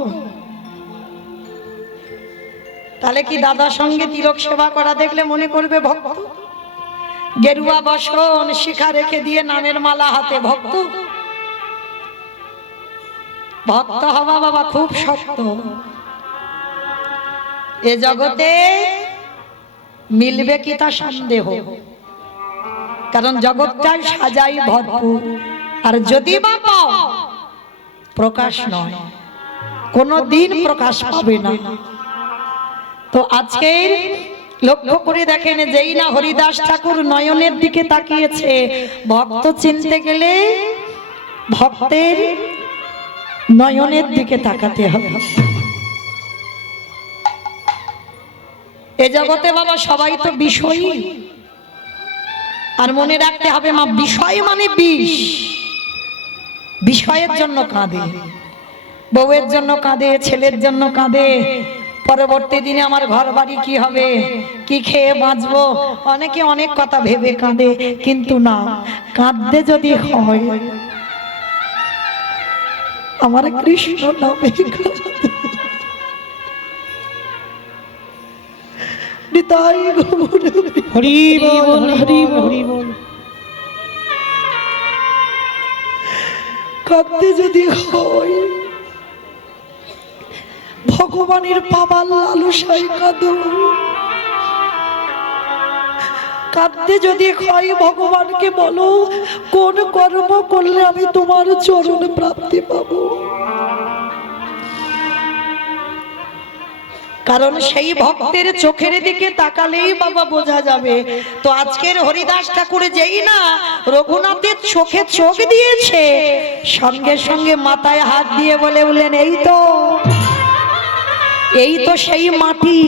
তাহলে কি দাদার সঙ্গে তিলক সেবা করা দেখলে মনে করবে ভক্ত? গেরুয়া বসন শিখা রেখে দিয়ে নামের মালা হাতে ভক্ত? ভক্ত হওয়া বাবা খুব শক্ত। এ জগতে মিলবে কি তা সন্দেহ, কারণ জগৎটাই সাজাই ভরপুর। আর যদি বা পাও, প্রকাশ নয়, কোনদিন প্রকাশ পাবে না। তো আজকের লক্ষ্য করে দেখেন, যেই না হরিদাস ঠাকুর নয়নের দিকে তাকিয়েছে, ভক্ত চিনতে গেলে ভক্তের নয়নের দিকে তাকাতে হবে। এ জগতে বাবা সবাই তো বিষয়ী, আর মনে রাখতে হবে মা, বিষয় মানে বিষ। বিষয়ের জন্য কাঁদে, বউয়ের জন্য কাঁদে, ছেলের জন্য কাঁদে, পরবর্তী দিনে আমার ঘর বাড়ি কি হবে, কি খেয়ে বাঁচবো, অনেকে অনেক কথা ভেবে কাঁদে। কিন্তু না, কাঁদতে যদি হয় আমার কৃষ্ণ নামে নিতাই গৌর হরি বল হরি বল হরি বল। কাঁদতে যদি হয় ভগবানের পাবার লালসায় কাঁদো, কাঁদতে যদি হয় ভগবানকে বলো কোন কর্ম করলে আমি তোমার চরণ প্রাপ্তি পাবো। কারণ সেই ভক্তের চোখের দিকে তাকালেই বাবা বোঝা যাবে। তো আজকের হরিদাস ঠাকুর যেই না রঘুনাথের চোখে চোখ দিয়েছে, সঙ্গে সঙ্গে মাথায় হাত দিয়ে বলে বললেন, এই তো সেই মাটি,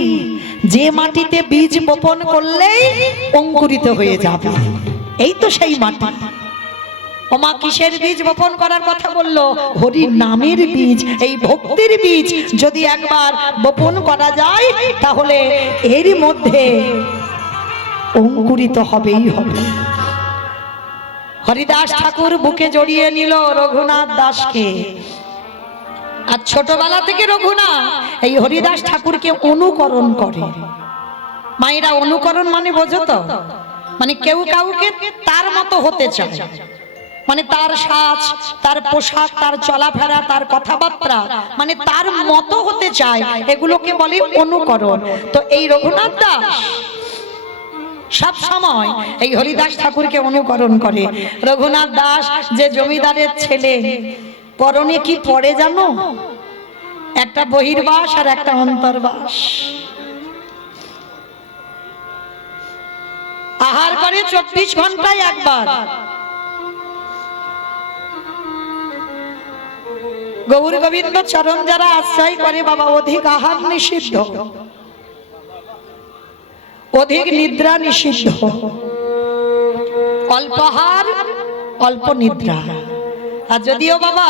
যে মাটিতে বীজ বপন করলেই অঙ্কুরিত হয়ে যাবে। এই তো সেই মাটি। ওমা কিসের বীজ বপন করার কথা বললো? হরি নামের বীজ, এই ভক্তির বীজ যদি একবার বপন করা যায় তাহলে এর মধ্যে অঙ্কুরিত হবেই হবে। হরিদাস ঠাকুর বুকে জড়িয়ে নিল রঘুনাথ দাসকে। আর ছোটবেলা থেকে রঘুনাথ এই হরিদাস ঠাকুরকে অনুকরণ করে। মায়েরা অনুকরণ মানে বোঝো তো, মানে কেউ কাউকে তার মতো হতে চায়, মানে তার সাজ, তার পোশাক, তার চলাফেরা, তার কথাবার্তা, মানে তার মতো হতে চায়, এগুলোকে বলে অনুকরণ। তো এই রঘুনাথ দাস সব সময় এই হরিদাস ঠাকুরকে অনুকরণ করে। রঘুনাথ দাস যে জমিদারের ছেলে, পরনে কি পড়ে জানো? একটা বহির্বাস আর একটা অন্তর্বাস। আহার করে 24 ঘন্টায় একবার। গৌর গোবিন্দ চরণ যারা আশ্রয় করে বাবা, অধিক আহার নিষিদ্ধ, অধিক নিদ্রা নিষিদ্ধ, অল্প আহার অল্প নিদ্রা। আর যদিও বাবা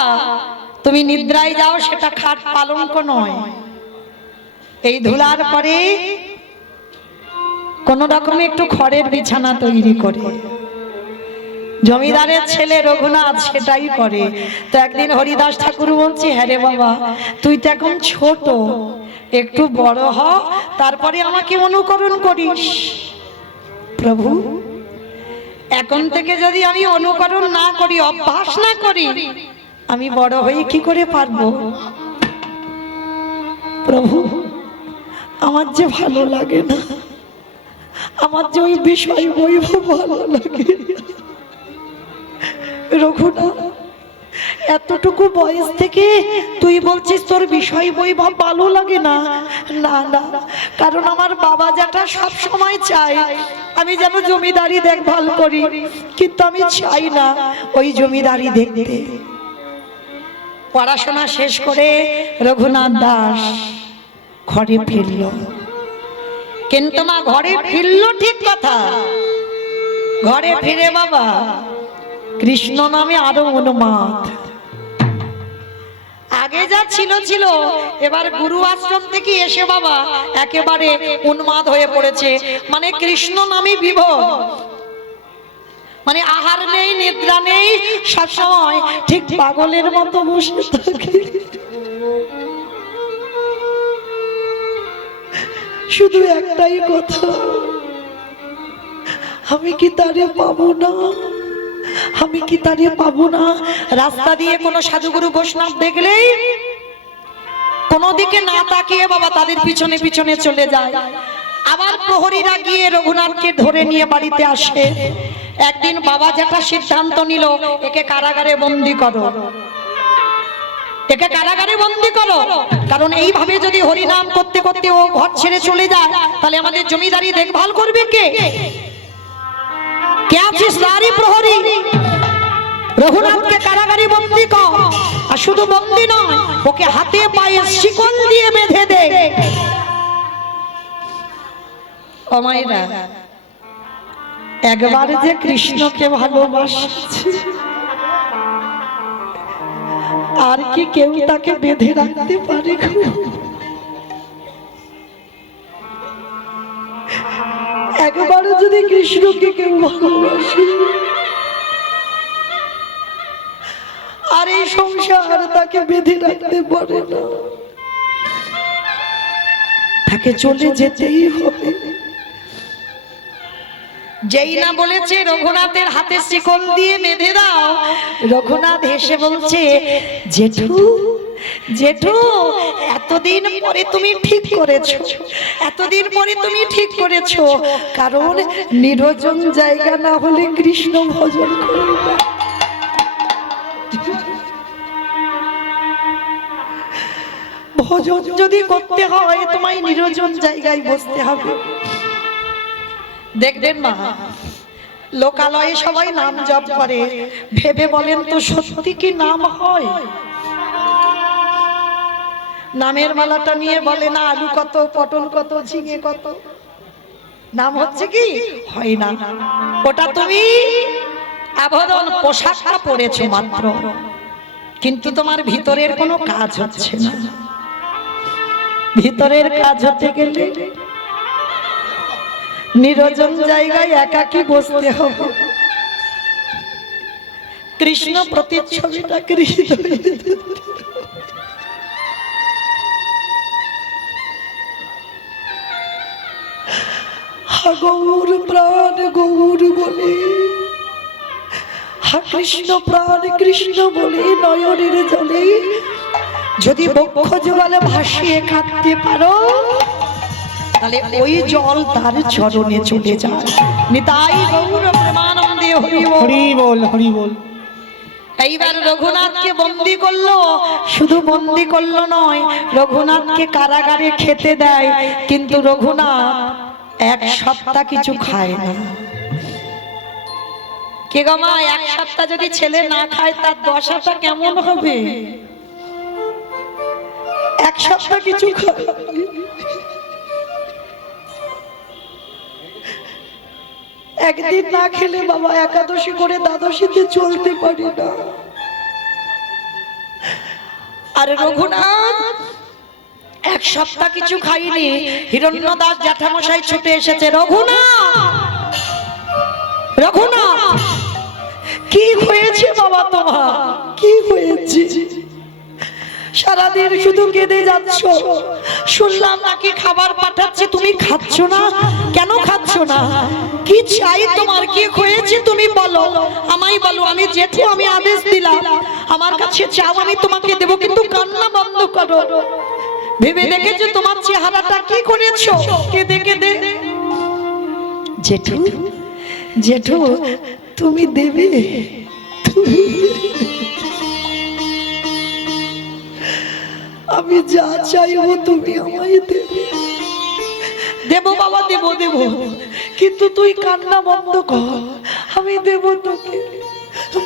তুমি নিদ্রায় যাও সেটা খাট পালঙ্ক নয়, এই ধুলার পরে কোন রকমে একটু খড়ের বিছানা তৈরি করে। জমিদারের ছেলে রঘুনাথ সেটাই করে। তো একদিন হরিদাস ঠাকুর বলছে, হ্যাঁ রে বাবা, তুই তো এখন ছোট, একটু বড় হ, তারপরে আমাকে অনুকরণ করিস। প্রভু, এখন থেকে যদি আমি অনুকরণ না করি, অভ্যাস না করি, আমি বড় হয়ে কি করে পারবো? প্রভু, আমার যে ভালো লাগে না, আমার যে ওই বিষয় বৈভব ভালো লাগে। রঘুনাথ, এতটুকু বয়স থেকে তুই বলছিস তোর বিষয় বৈভব ভালো লাগে না? না না, কারণ আমার বাবা যেটা সব সময় চাই আমি যেন জমিদারি দেখভাল করি, কিন্তু আমি চাই না ওই জমিদারি দেখতে। পড়াশোনা শেষ করে রঘুনাথ দাস ঘরে ফিরল। কিন্তু মা, ঘরে ফিরল ঠিক কথা, ঘরে ফিরে বাবা কৃষ্ণ নামে আরো উন্মাদ। আগে যা ছিল ছিল, এবার গুরু আশ্রম থেকে এসে বাবা একেবারে উন্মাদ হয়ে পড়েছে। মানে কৃষ্ণ নামে বিভোর, মানে আহার নেই, নিদ্রা নেই, সবসময় ঠিক পাগলের মতো বসে থাকে। শুধু একটাই কথা, আমি কি তারে পাবো না, আমি কি তারে পাবো না। রাস্তা দিয়ে কোনো সাধুগুরু বৈষ্ণব দেখলেই কোনো দিকে না তাকিয়ে বাবা তাদের পিছনে পিছনে চলে যায়। আবার প্রহরীরা গিয়ে রঘুনাথকে ধরে নিয়ে বাড়িতে আসে। একদিন বাবা যেটা সিদ্ধান্ত নিল, একে কারাগারে বন্দি করো, একে কারাগারে বন্দি করো। কারণ এইভাবে যদি হরিনাম করতে করতে ও ঘর ছেড়ে চলে যায়, তাহলে আমাদের জমিদারি দেখভাল করবে কে? কে আছিস নারী প্রহরী? রঘুনাথকে কারাগারে বন্দি কর। আর শুধু বন্দি নয়, ওকে হাতে পায়ে শিকল দিয়ে বেঁধে দে। ও মায়েরা, একবার যে কৃষ্ণকে ভালোবাসছে, আর কি কেউ তাকে বেঁধে রাখতে পারে গো? একবারও যদি কৃষ্ণকে কেউ ভালোবাসে আর এই সংসার তাকে বেঁধে রাখতে পারে না, তাকে চলে যেতেই হবে। যেই না বলেছে রঘুনাথের হাতে শিকল দিয়ে বেঁধে দাও, রঘুনাথ হেসে বলছে, জেঠু জেঠু এতদিন পরে তুমি ঠিক করেছো, এতদিন পরে তুমি ঠিক করেছো, কারণ নির্জন জায়গা না হলে কৃষ্ণ ভজন করবে না। ভজন যদি করতে হয় তোমায় নির্জন জায়গায় বসতে হবে। দেখবেন মা, লোকালয়ে সবাই নাম জপ করে, ভেবে বলেন তো সত্যি কি নাম হয়? নামের মালাটা নিয়ে বলে না আলু কত, পটল কত, ঝিঙে কত, নাম হচ্ছে কি? হয় না। ওটা তুমি আবরণ পোশাকটা পরেছো মাত্র, কিন্তু তোমার ভিতরের কোনো কাজ হচ্ছে না। ভিতরের কাজ হতে গেলে নির্জন জায়গায় একাকী বসতে হবে। কৃষ্ণ প্রতিচ্ছবিটা কৃষ্ণ গৌর প্রাণ গৌর বলে, কৃষ্ণ প্রাণ কৃষ্ণ বলে নয়নের জলে যদি বক্ষ যুগলে ভাসিয়ে কাঁদতে পারো, তাহলে ওই জল তার চরণে চলে যায়। নিতাই গৌর প্রেমানন্দে হরি বল। হরি বল, হরি বল। এইবার রঘুনাথকে বন্দি করলো, শুধু বন্দি করলো নয়, রঘুনাথকে কারাগারে খেতে দেয়, কিন্তু রঘুনাথ এক সপ্তাহ কিছু খায় না। কে গো মা, এক সপ্তাহ যদি ছেলে না খায় তার দশাটা কেমন হবে? এক সপ্তাহ কিছু খায়, একদিন না খেলে বাবা একাদশী করে দ্বাদশীতে চলতে পারি না। আর রঘুনাথ এক সপ্তাহ কিছু খাইনি। হিরণ্যদাস জ্যাঠামশাই ছুটে এসেছে, রঘুনাথ রঘুনাথ কি হয়েছে বাবা তোমার, কি হয়েছে? সারাদিন শুধু কেঁদে যাচ্ছ, শুনলাম নাকি খাবার পাঠাচ্ছি, তুমি খাচ্ছ না, কেন খাচ্ছ না? কি চাই তোমার, কি হয়েছে তুমি বলো, আমায় বলো। আমি জেঠু, আমি আদেশ দিলাম, আমার কাছে চাও আমি তোমাকে দেবো, কিন্তু কান্না বন্ধ করো। ভেবে দেখেছো তোমার চেহারাটা কি করেছো কেঁদে কেঁদে? জেঠু জেঠু তুমি দেবে, আমি যা চাইবো তুমি আমায় দেবে। দেবো বাবা, দেবো দেবো, কিন্তু তুই কান্না বন্ধ কর, আমি দেবো তোকে।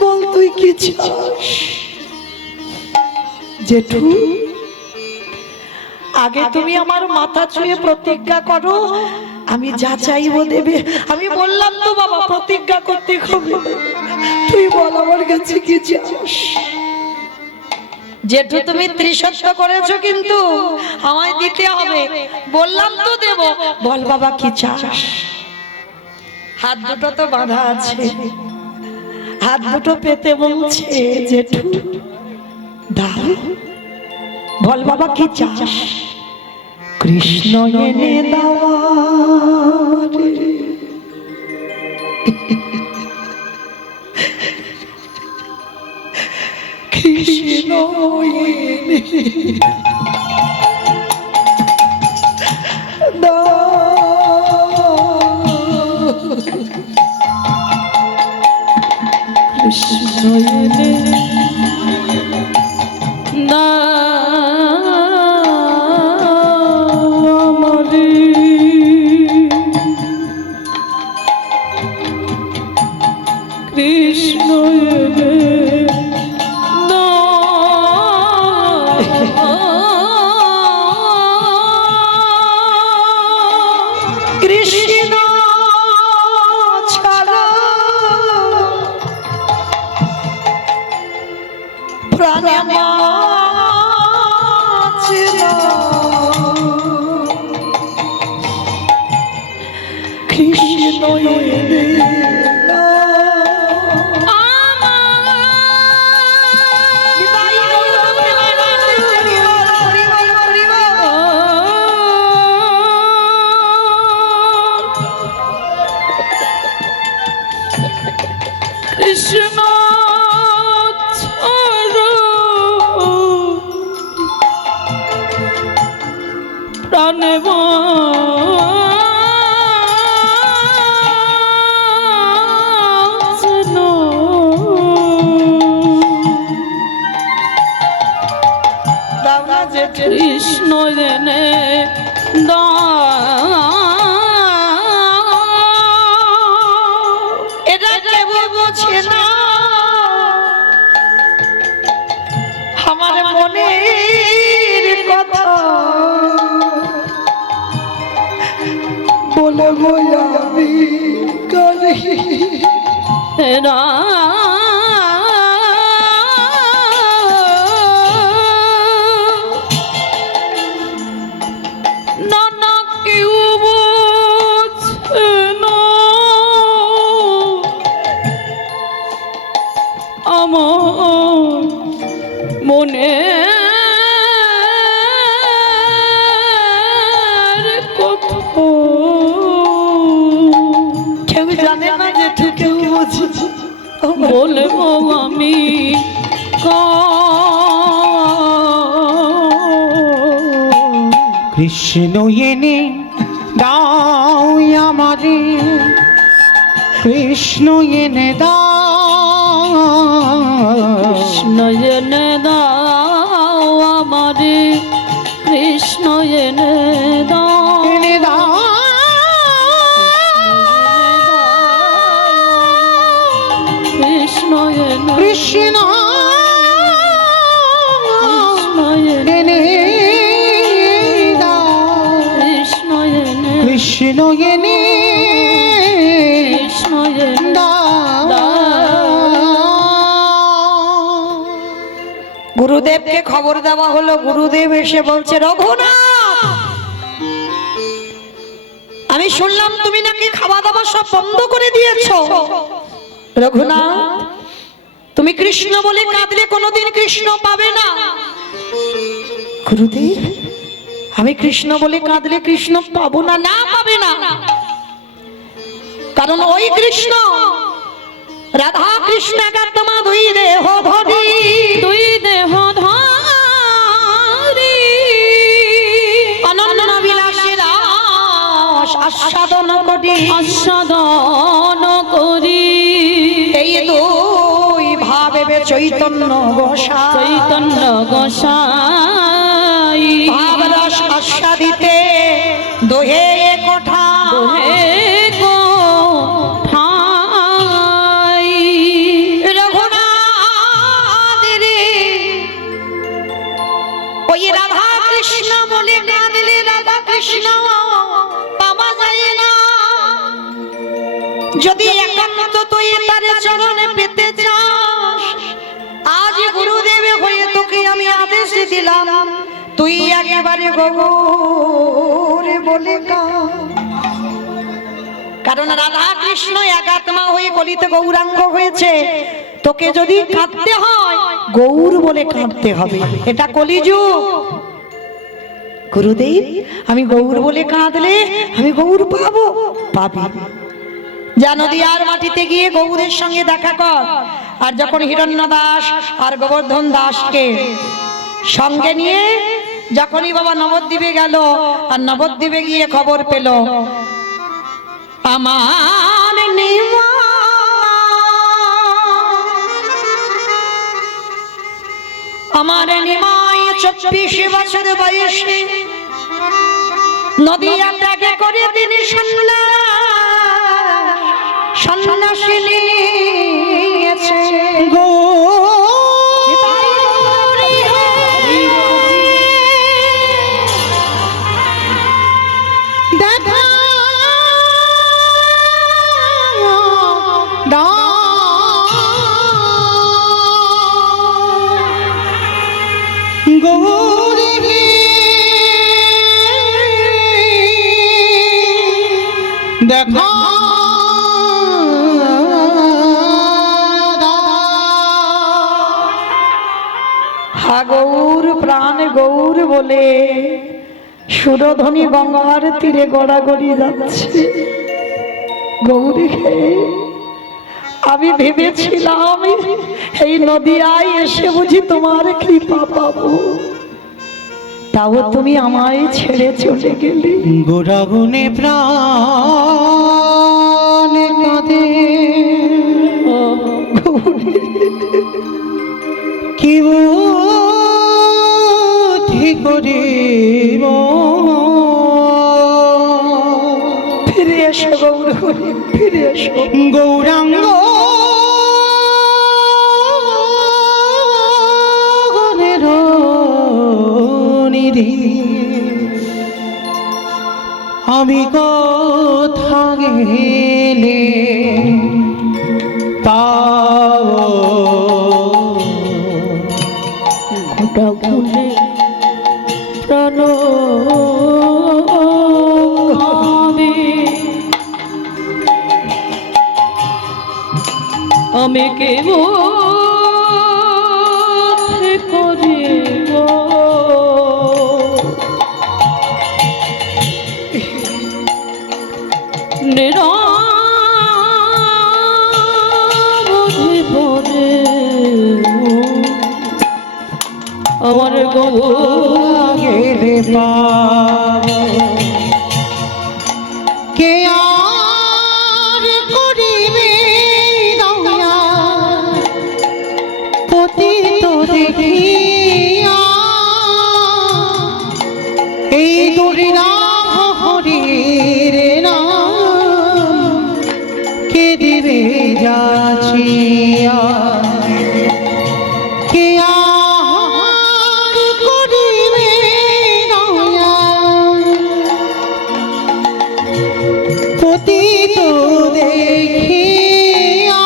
বল তুই কি চাস? জেঠু আগে তুমি আমার মাথা ছুঁয়ে প্রতিজ্ঞা করো, আমি যা চাইবো দেবে। আমি বললাম তো বাবা প্রতিজ্ঞা করতে হবে, তুই বল আমার কাছে কি চাস? জেঠু তুমি ত্রিসত্য করেছো, কিন্তু আমায় দিতে হবে। বললাম তো দেব, বল বাবা কি চাস? হাত দুটো তো বাঁধা আছে, হাত দুটো পেতে বলছে জেঠু দাও, বল বাবা কি চাস? কৃষ্ণ এনে দাও রে, কৃষ্ণ এনে দাও, কৃষ্ণ এনে না কৃষ্ণ কৃষ্ণ ছাড়া প্রাণ আমার কৃষ্ণ এনে কৃষ্ণ প্রাণে কৃষ্ণ জেনে এটা কেউ বোঝে না আমার মনের কথা বলবো আমি কারি না কেউ বোঝে না আমার মনে কেউ জানে না যে তুই কেউ বোঝে বলবো আমি কৃষ্ণ এনে দাও আমারে কৃষ্ণ এনে দাও কৃষ্ণ এনে দাও আমারে কৃষ্ণ এনে দাও এনে দাও কৃষ্ণ এনে কৃষ্ণ এনে দাও কৃষ্ণ এনে কৃষ্ণ এনে কৃষ্ণ এনে গুরুদেবকে খবর দেওয়া হলো গুরুদেব এসে বলছে রঘুনাথ আমি শুনলাম তুমি নাকি খাওয়া দাওয়া সব বন্ধ করে দিয়েছো রঘুনাথ তুমি কৃষ্ণ বলে কাঁদলে কোনোদিন কৃষ্ণ পাবে না গুরুদেব আমি কৃষ্ণ বলে কাঁদলে কৃষ্ণ পাবো না না পাবে না কারণ ওই কৃষ্ণ রাধা কৃষ্ণ তোমা দুই দেহ ধরি দুই দেহ ধারি অনন্য বিলাসের আস্বাদন করি আস্বাদন করি এই দুই ভাবে চৈতন্য গোসাই চৈতন্য গোসাই ভাবরস আস্বাদিতে দোহে কোঠা হে গো ঠাই রঘুনাথ রে ওই রাধা কৃষ্ণ বলে কাঁদলে রাধা কৃষ্ণ পাওয়া যায় না যদি একান্ত তুই তার চরণে পেতে চাস আজ গুরুদেব হয়ে তোকে আমি আদেশ দিলাম তুই একেবারে গৌর বলে কারণ রাধা কৃষ্ণ একাত্মা হয়ে গলিতে গৌরাঙ্গ হয়েছে তোকে যদি কাঁদতে হয় গৌর বলে কাঁদতে হবে এটা কলিযুগ গুরুদেব আমি গৌর বলে কাঁদলে আমি গৌর পাবো পাবি যা নদীয়ার মাটিতে গিয়ে গৌরের সঙ্গে দেখা কর আর যখন হিরণ্য দাস আর গোবর্ধন দাসকে সঙ্গে নিয়ে যখনই বাবা নবদ্বীপে গেল আর নবদ্বীপে গিয়ে খবর পেল আমার নিমা আমার নিমাই 24 বছর বয়সে নদিয়া ত্যাগ করে তিনি সন্ন্যাসী নিয়েছে গো দেখা গৌরী দেখা হা গৌর প্রাণ গৌর বলে সুরধ্বনি গঙ্গার তীরে গড়াগড়ি যাচ্ছে। গৌরী হে, আমি ভেবেছিলাম এই নদিয়ায় এসে বুঝি তোমার কৃপা পাবো, তাও তুমি আমায় ছেড়ে চলে গেলে। গোরাগুনে প্রাণ কাঁদে কি বুদ্ধি করিব। ফিরে এসো গৌর হরি, ফিরে এসো। গৌরাঙ্গ গণের নিধি আমি কোথা গেলে পাবো। গোটা ভুলে প্রাণ আমি কেব করিব নিরাবধি পরে আমার গেলে পাবো। কে আর করিবে দয়া পতিত দেখিয়া এই দুর্নাম হরির নাম কে দিবে যাচিয়া। কে আর করিবে দয়া পতিত দেখিয়া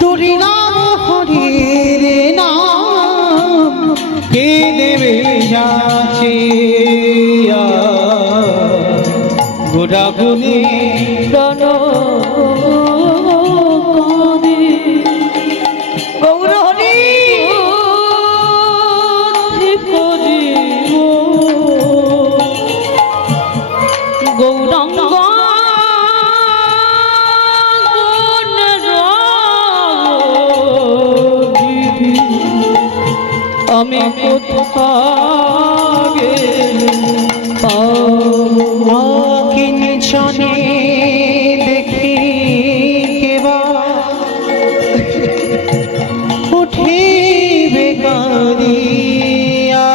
দুর্নাম হরির নাম কে দেবে যাচিয়া। গোরাগুনে প্রাণ গৌর হরি, গৌরাঙ্গ আমি কোথা গেলে পাবো। কিঞ্চনে দেখি কেবা উঠিবে কাঁদিয়া।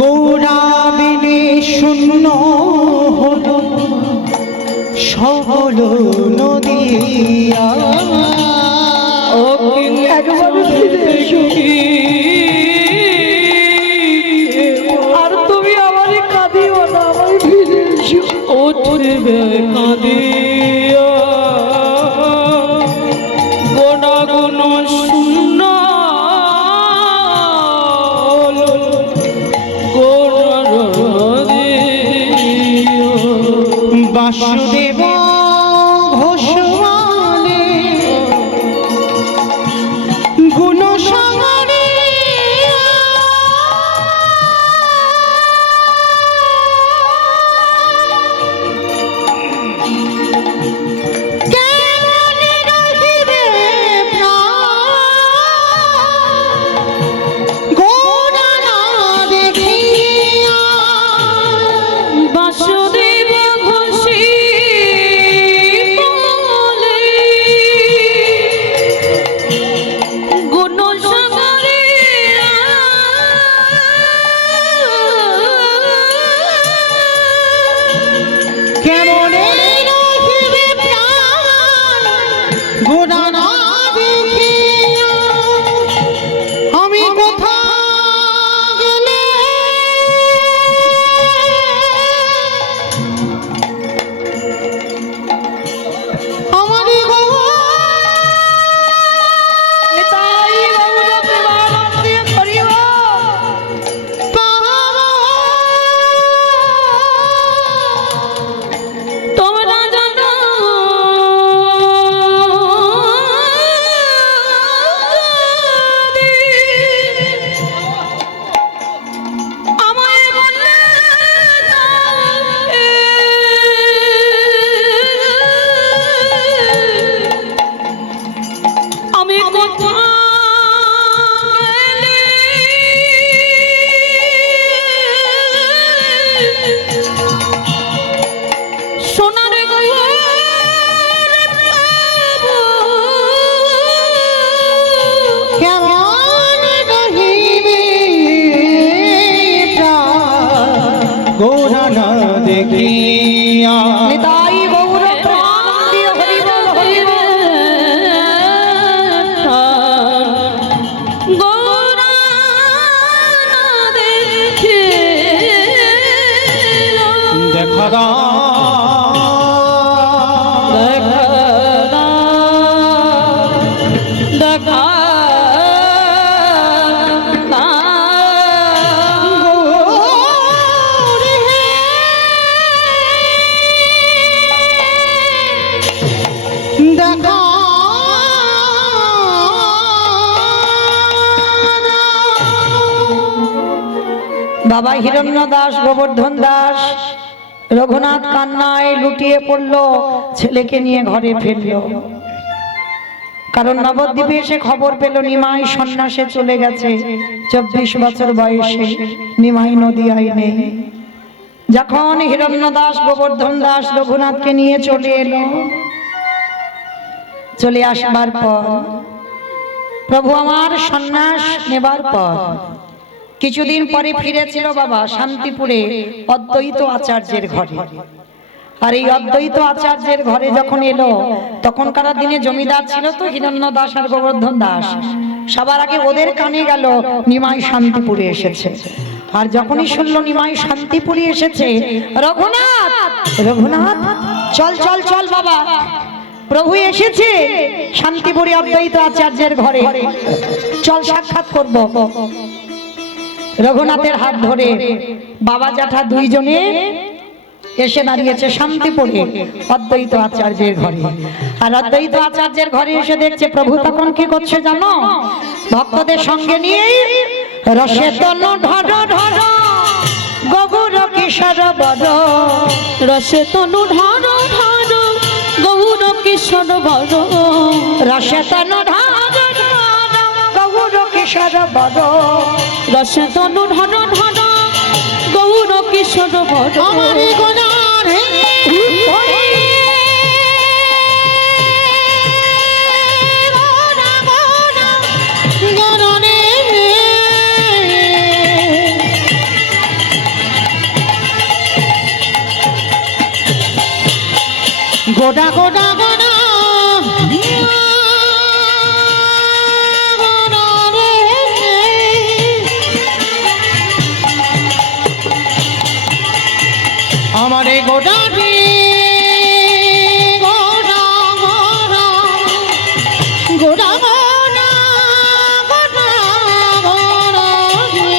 গৌরাবিনে শূন্য হল সকল নদিয়া। একবারে ফিরে এসো। আর তুমি আমারই কাঁদিও না, আমায় ফিরে এসো। উঠবে কাঁদিয়া গোনা গুণ শূন্য বাসুদেব ঘোষালে গুণ সাগরে কেমনে রহিবে প্রাণ গোরা না দেখিয়া। বাসুদেব ঘোষী বাবা হিরণ্য দাস, গোবর্ধন দাস, রঘুনাথ কান্নায় লুটিয়ে পড়ল, ছেলেকে নিয়ে ঘরে ফিরল। কারণ নবদ্বীপে এসে খবর পেল নিমাই সন্ন্যাসে চলে গেছে, 24 বছর বয়সে নিমাই নদিয়ায় নেই। যখন হিরণ্য দাস, গোবর্ধন দাস রঘুনাথকে নিয়ে চলে এলো, চলে আসবার পর প্রভু আমার সন্ন্যাস নেবার পর কিছুদিন পরে ফিরেছিল বাবা শান্তিপুরে অদ্বৈত আচার্যের ঘরে। আর এই অদ্বৈত আচার্যের ঘরে যখন এলো, তখনকার দিনে জমিদার ছিল তো হিরণ্য দাস আর গোবর্ধন দাস, সবার আগে ওদের কানে গেল নিমাই শান্তিপুরে এসেছে। আর যখনই শুনলো নিমাই শান্তিপুরে এসেছে, রঘুনাথ রঘুনাথ চল চল চল বাবা, প্রভু এসেছে শান্তিপুরে অদ্বৈত আচার্যের ঘরে, চল সাক্ষাৎ করব। রঘুনাথের হাত ধরে বাবা জ্যাঠা দুইজনে এসে দাঁড়িয়েছে শান্তিপুরে অদ্বৈত আচার্যের ঘরে। আর অদ্বৈত আচার্যের ঘরে এসে দেখছে প্রভু তখন কি করছে জানো? ভক্তদের সঙ্গে নিয়ে রসে তনু ঢর ঢর গৌর কিশোর বর, রসে তনু ঢর ঢর গৌর কিশোর বর, রসে তনু ঢর ঢর গৌর কিশোর বর, রসে তনু ঢর ঢর গৌর কিশোর বর। আমারে গোনার হে গোনা গোনা গননে গোনা গোনা গোনা আমারে গোটা রে গোটা গোটা গোটা গোটা গোটা গোটা রে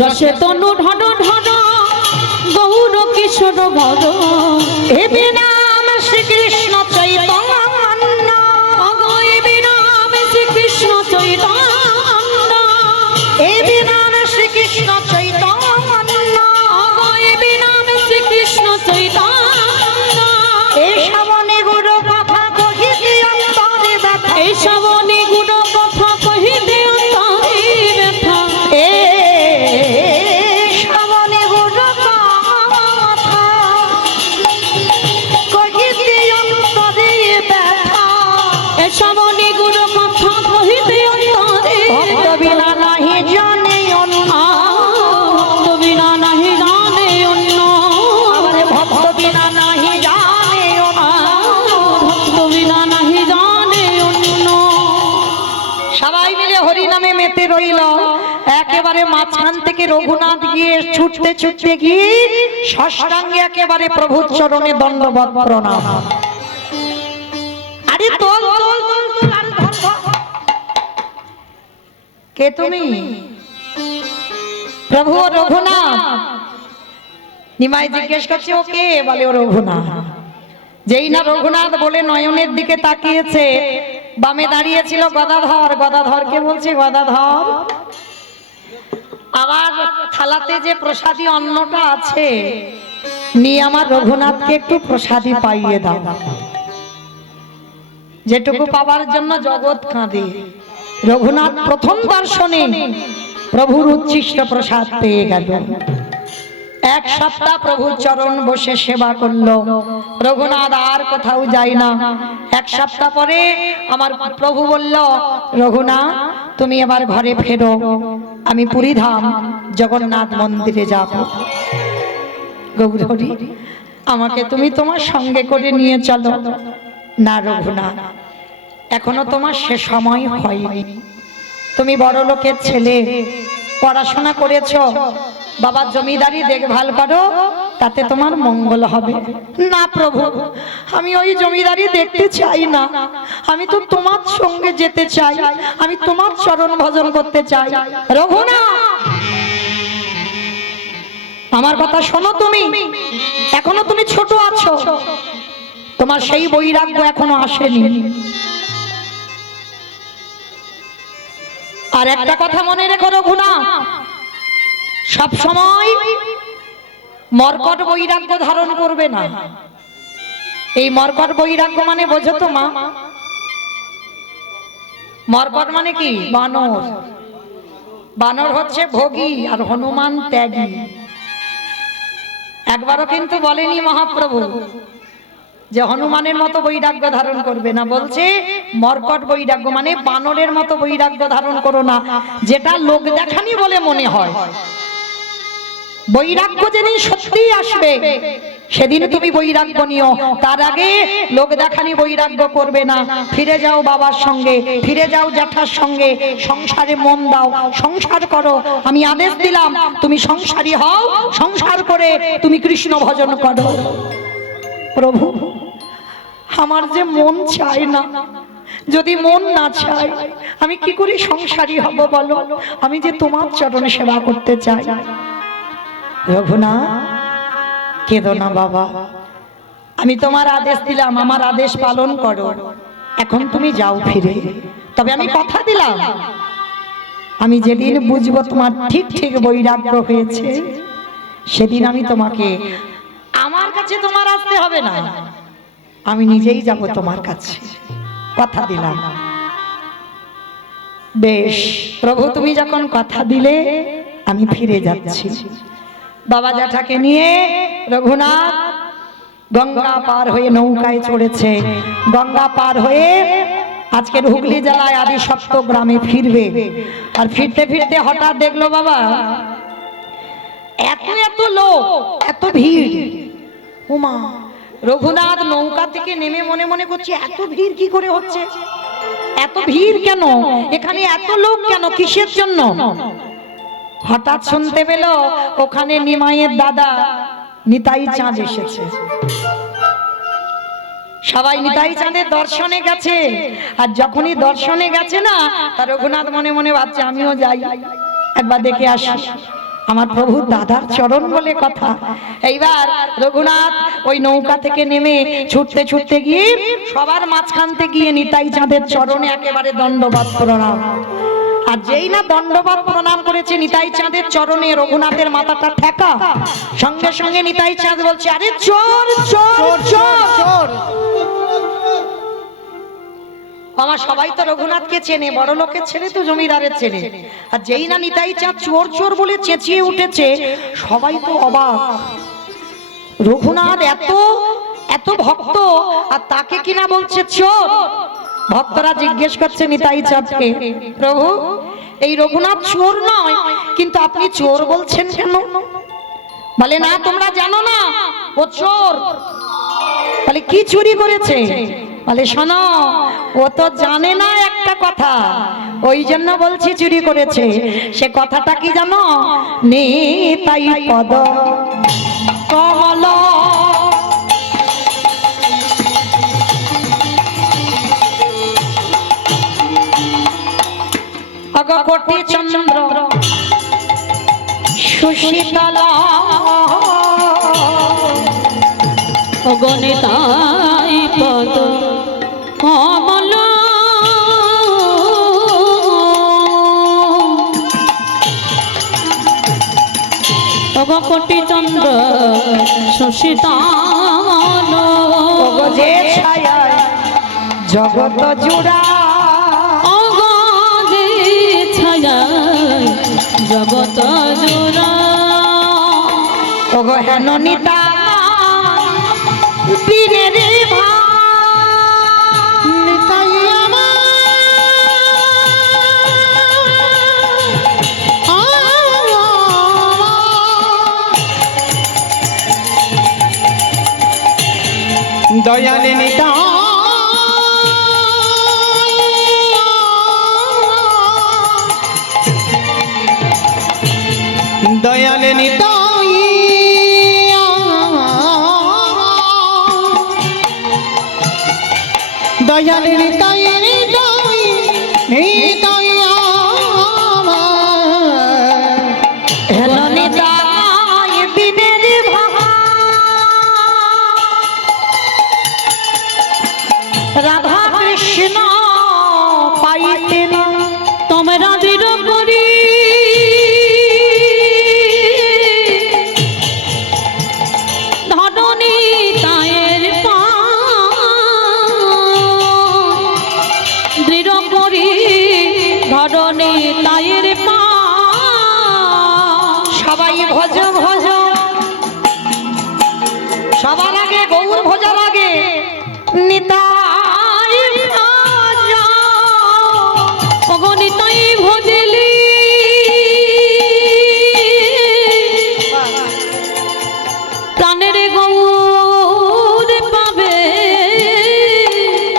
রসে তনু ঢর ঢর গৌর কিশোর বর, এ নাম শ্রীকৃষ্ণ চৈতন্য, অগৈ নাম শ্রীকৃষ্ণ চৈতন্য, এ নাম শ্রীকৃষ্ণ চৈতন্য, অগৈ নাম শ্রীকৃষ্ণ চৈতন্য। এই শ্রবণে গুরু কথা কহিতে অন্তরে ব্যথা, এই শ্রবণে গুণ কথা কহিতে অন্তরে ব্যথা, এ শ্রবণে গুরু কথা কহিতে অন্তরে ব্যথা, এ শ্রবণে গুণ কথা কহিতে অন্তরে ভক্ত বিনা নাহি জানে অন্য, ভক্ত বিনা নাহি জানে অন্য, আমারে ভক্ত বিনা নাহি জানে অন্য। ভক্ত বিনা নাহি জানে অন্য। সবাই মিলে হরি নামে মেতে রইল। একেবারে মাঝখান থেকে রঘুনাথ গিয়ে ছুটতে ছুটতে গিয়ে ষষ্ঠাঙ্গে একেবারে প্রভুর চরণে দণ্ডবত প্রণাম। আরে তোল তোল তোল তোল, আরে ধর ধর। কে তুমি? প্রভু ও রঘুনাথ। নিমাই জিজ্ঞেস করছে ও কে? বলে ও রঘুনাথ। যেই না রঘুনাথ বলে নয়নের দিকে তাকিয়েছে, বামে দাঁড়িয়েছিল গদাধর। গদাধরকে বলছে গদাধর, আমার থালাতে যে প্রসাদী অন্নটা আছে নিয়ে আমার রঘুনাথকে একটু প্রসাদী পাইয়ে দাও। যেটুকু পাবার জন্য জগৎ কাঁদে, রঘুনাথ প্রথম দর্শনে প্রভুর উচ্ছিষ্ট প্রসাদ পেয়ে গেল। এক সপ্তাহ প্রভুর চরণ বসে সেবা করলো। রঘুনাথ আর কোথাও যায় না। এক সপ্তাহ পরে আমার প্রভু বলল, রঘুনাথ তুমি এবার ঘরে ফেরো, আমি পুরীধাম জগন্নাথ মন্দিরে যাব। গৌরহরি, আমাকে তুমি তোমার সঙ্গে করে নিয়ে চলো। না রঘুনাথ, এখনো তোমার সে সময় হয়নি। তুমি বড় লোকের ছেলে, পড়াশোনা করেছো, বাবার জমিদারি দেখভাল করো, তাতে তোমার মঙ্গল হবে। না প্রভু, আমি ওই জমিদারি দেখতে চাই না, আমি তো তোমার সঙ্গে যেতে চাই, আমি তোমার চরণ ভজন করতে চাই। রঘুনাথ, আমার কথা শোনো, তুমি এখনো তুমি ছোট আছো, তোমার সেই বৈরাগ্য এখনো আসেনি। আর একটা কথা মনে রেখো রঘুনাথ, সব সময় মর্কট বৈরাগ্য ধারণ করবে না। এই মর্কট বৈরাগ্য মানে বোঝো তো মা? মর্কট মানে কি? বানর। বানর হচ্ছে ভোগী আর হনুমান ত্যাগী। একবারও কিন্তু বলেনি মহাপ্রভু যে হনুমানের মতো বৈরাগ্য ধারণ করবে না, বলছে মর্কট বৈরাগ্য মানে বানরের মতো বৈরাগ্য ধারণ করো না, যেটা লোক দেখানি বলে মনে হয়। বৈরাগ্য যেদিন সত্যি আসবে সেদিন তুমি বৈরাগ্য নিও, তার আগে লোক দেখানি বৈরাগ্য করবে না। ফিরে যাও বাবার সঙ্গে, ফিরে যাও জ্যাঠার সঙ্গে, সংসারে মন দাও, সংসার করো। আমি আদেশ দিলাম তুমি সংসারী হও, সংসার করে তুমি কৃষ্ণ ভজন করো। প্রভু আমার যে মন চায় না, যদি মন না চায় আমি কি করে সংসারী হব বলো? আমি যে তোমার চরণে সেবা করতে চাই। রঘুনাথ কেঁদো না বাবা, আমি তোমার আদেশ দিলাম, আমার আদেশ পালন করো। এখন তুমি যাও ফিরে। তবে আমি কথা দিলাম আমি যেদিন বুঝবো তোমার ঠিক ঠিক বৈরাগ্য হয়েছে সেদিন আমি তোমাকে, আমার কাছে তোমার আসতে হবে না, আমি নিজেই যাব তোমার কাছে, কথা দিলাম। বেশ প্রভু, তুমি যখন কথা দিলে আমি ফিরে যাচ্ছি। বাবা জ্যাঠাকে নিয়ে রঘুনাথ গঙ্গা পার হয়ে নৌকায় চড়েছে। গঙ্গা পার হয়ে আজকের হুগলি জেলায় আদি সপ্ত গ্রামে ফিরবে। আর ফিরতে ফিরতে হঠাৎ দেখলো বাবা এত এত লোক, এত ভিড়। উমা, রঘুনাথ নৌকা থেকে নেমে মনে মনে করছে এত ভিড় কি করে হচ্ছে, এত ভিড় কেন, এখানে এত লোক কেন, কিসের জন্য? হঠাৎ শুনতে পেল ওখানে নিমাইয়ের দাদা নিতাই চাঁদ এসেছে। সবাই নিতাই চাঁদের দর্শনে গেছে। আর যখনই দর্শনে গেছে না, তার রঘুনাথ মনে মনে ভাবছে আমিও যাই, একবার দেখে আসি, আমার প্রভু দাদার চরণ বলে কথা। এইবার রঘুনাথ ওই নৌকা থেকে নেমে ছুটতে ছুটতে গিয়ে সবার মাঝখানতে গিয়ে নিতাই চাঁদের চরণে একেবারে দণ্ডবাদ প্রণাম। আর যেই না দণ্ডবাদ প্রণাম করেছে নিতাই চাঁদের চরণে, রঘুনাথের মাথাটা ঠেকা, সঙ্গে সঙ্গে নিতাই চাঁদ বলছে আরে চোর চোর চোর। আমার সবাই তো রঘুনাথকে চেনে, বড় লোকের ছেলে তো জমিদারের ছেলে। আর যেই না নিতাই চাঁদ চোর চোর বলে চেঁচিয়ে উঠেছে, সবাই তো অবাক। রঘুনাথ এত এত ভক্ত আর তাকে কিনা বলছে চোর। ভক্তরা জিজ্ঞেস করছে নিতাই চাঁদকে, প্রভু এই রঘুনাথ চোর নয়, কিন্তু আপনি চোর বলছেন কেন? বলে না তোমরা জানো না ও চোর। বলে কি চুরি করেছে? বলে শোনো, ও তো জানে না একটা কথা, ওই জন্য বলছি চুরি করেছে। সে কথাটা কি জানো? নিতাই পদ কমল কোটি চন্দ্র সুশীতলা গণিতাই পদ কমল কোটি চন্দ্র সুশীতল যে ছায়া জগত জুড়া, জগত জোড়া ওগো হেন নিতা দিনের নিতাই আমার দয়ালে নিতা দয়ালে নিতাই দয়ালে নিতাই নিতাই নিতাই হেন নিতাই দিনের রাধা কৃষ্ণ পাইতে না তোমরা দৃঢ় করি সবাই ভজ ভজ, সবার আগে গৌর ভজার আগে নিতাই ভজ। ওগো নিতাই ভজলি প্রাণের গৌর পাবে,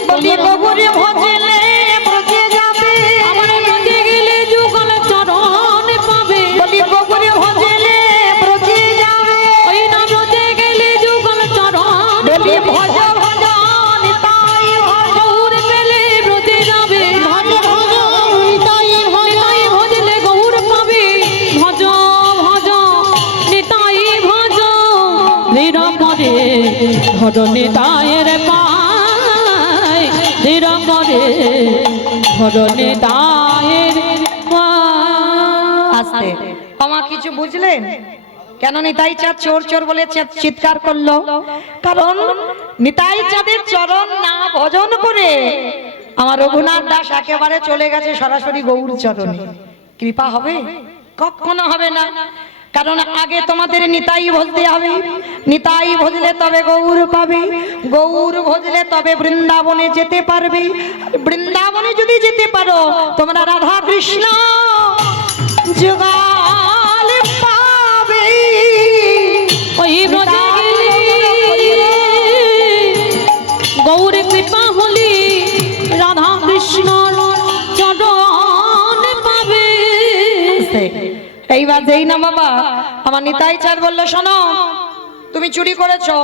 বলি গৌরে ভজলে ব্রজে যাবে, আমার ব্রজে গেলে যুগল চরণ পাবে, বলি গৌরে ভজলে ব্রজে যাবে, ওই না ব্রজে গেলে যুগল চরণ বলি পাবে। ভজ ভজ নিতাই ভজ। গৌর পেলে ব্রজে যাবে, ভজ ভজ নিতাই ভজ। নিতাই ভজলে গৌর পাবে, ভজ ভজ নিতাই ভজ। ধীর করে ধর নিতায়ের পায়, ধীর করে ধর নিতায়ের পায়। আস্তে আমা কিছু বুঝলেন কেন নিতাই চাঁদ চোর চোর বলে চিৎকার করলো? কারণ নিতাই চাঁদের চরণ না ভজন করে আমার রঘুনাথ দাস একেবারে চলে গেছে সরাসরি গৌর চরণে। কৃপা হবে? কখনো হবে না। কারণ আগে তোমাদের নিতাই ভজতে হবে, নিতাই ভজলে তবে গৌর পাবে, গৌর ভজলে তবে বৃন্দাবনে যেতে পারবে। বৃন্দাবনে যদি যেতে পারো তোমরা রাধা কৃষ্ণ যুগল পাবে। ওই ব্রজে গেলে গৌর কৃপা হলি রাধা কৃষ্ণ চরণ পাবে। এইবার যেই না বাবা আমার নিতাই চাঁদ বললো, শোনো তুমি চুরি করেছো,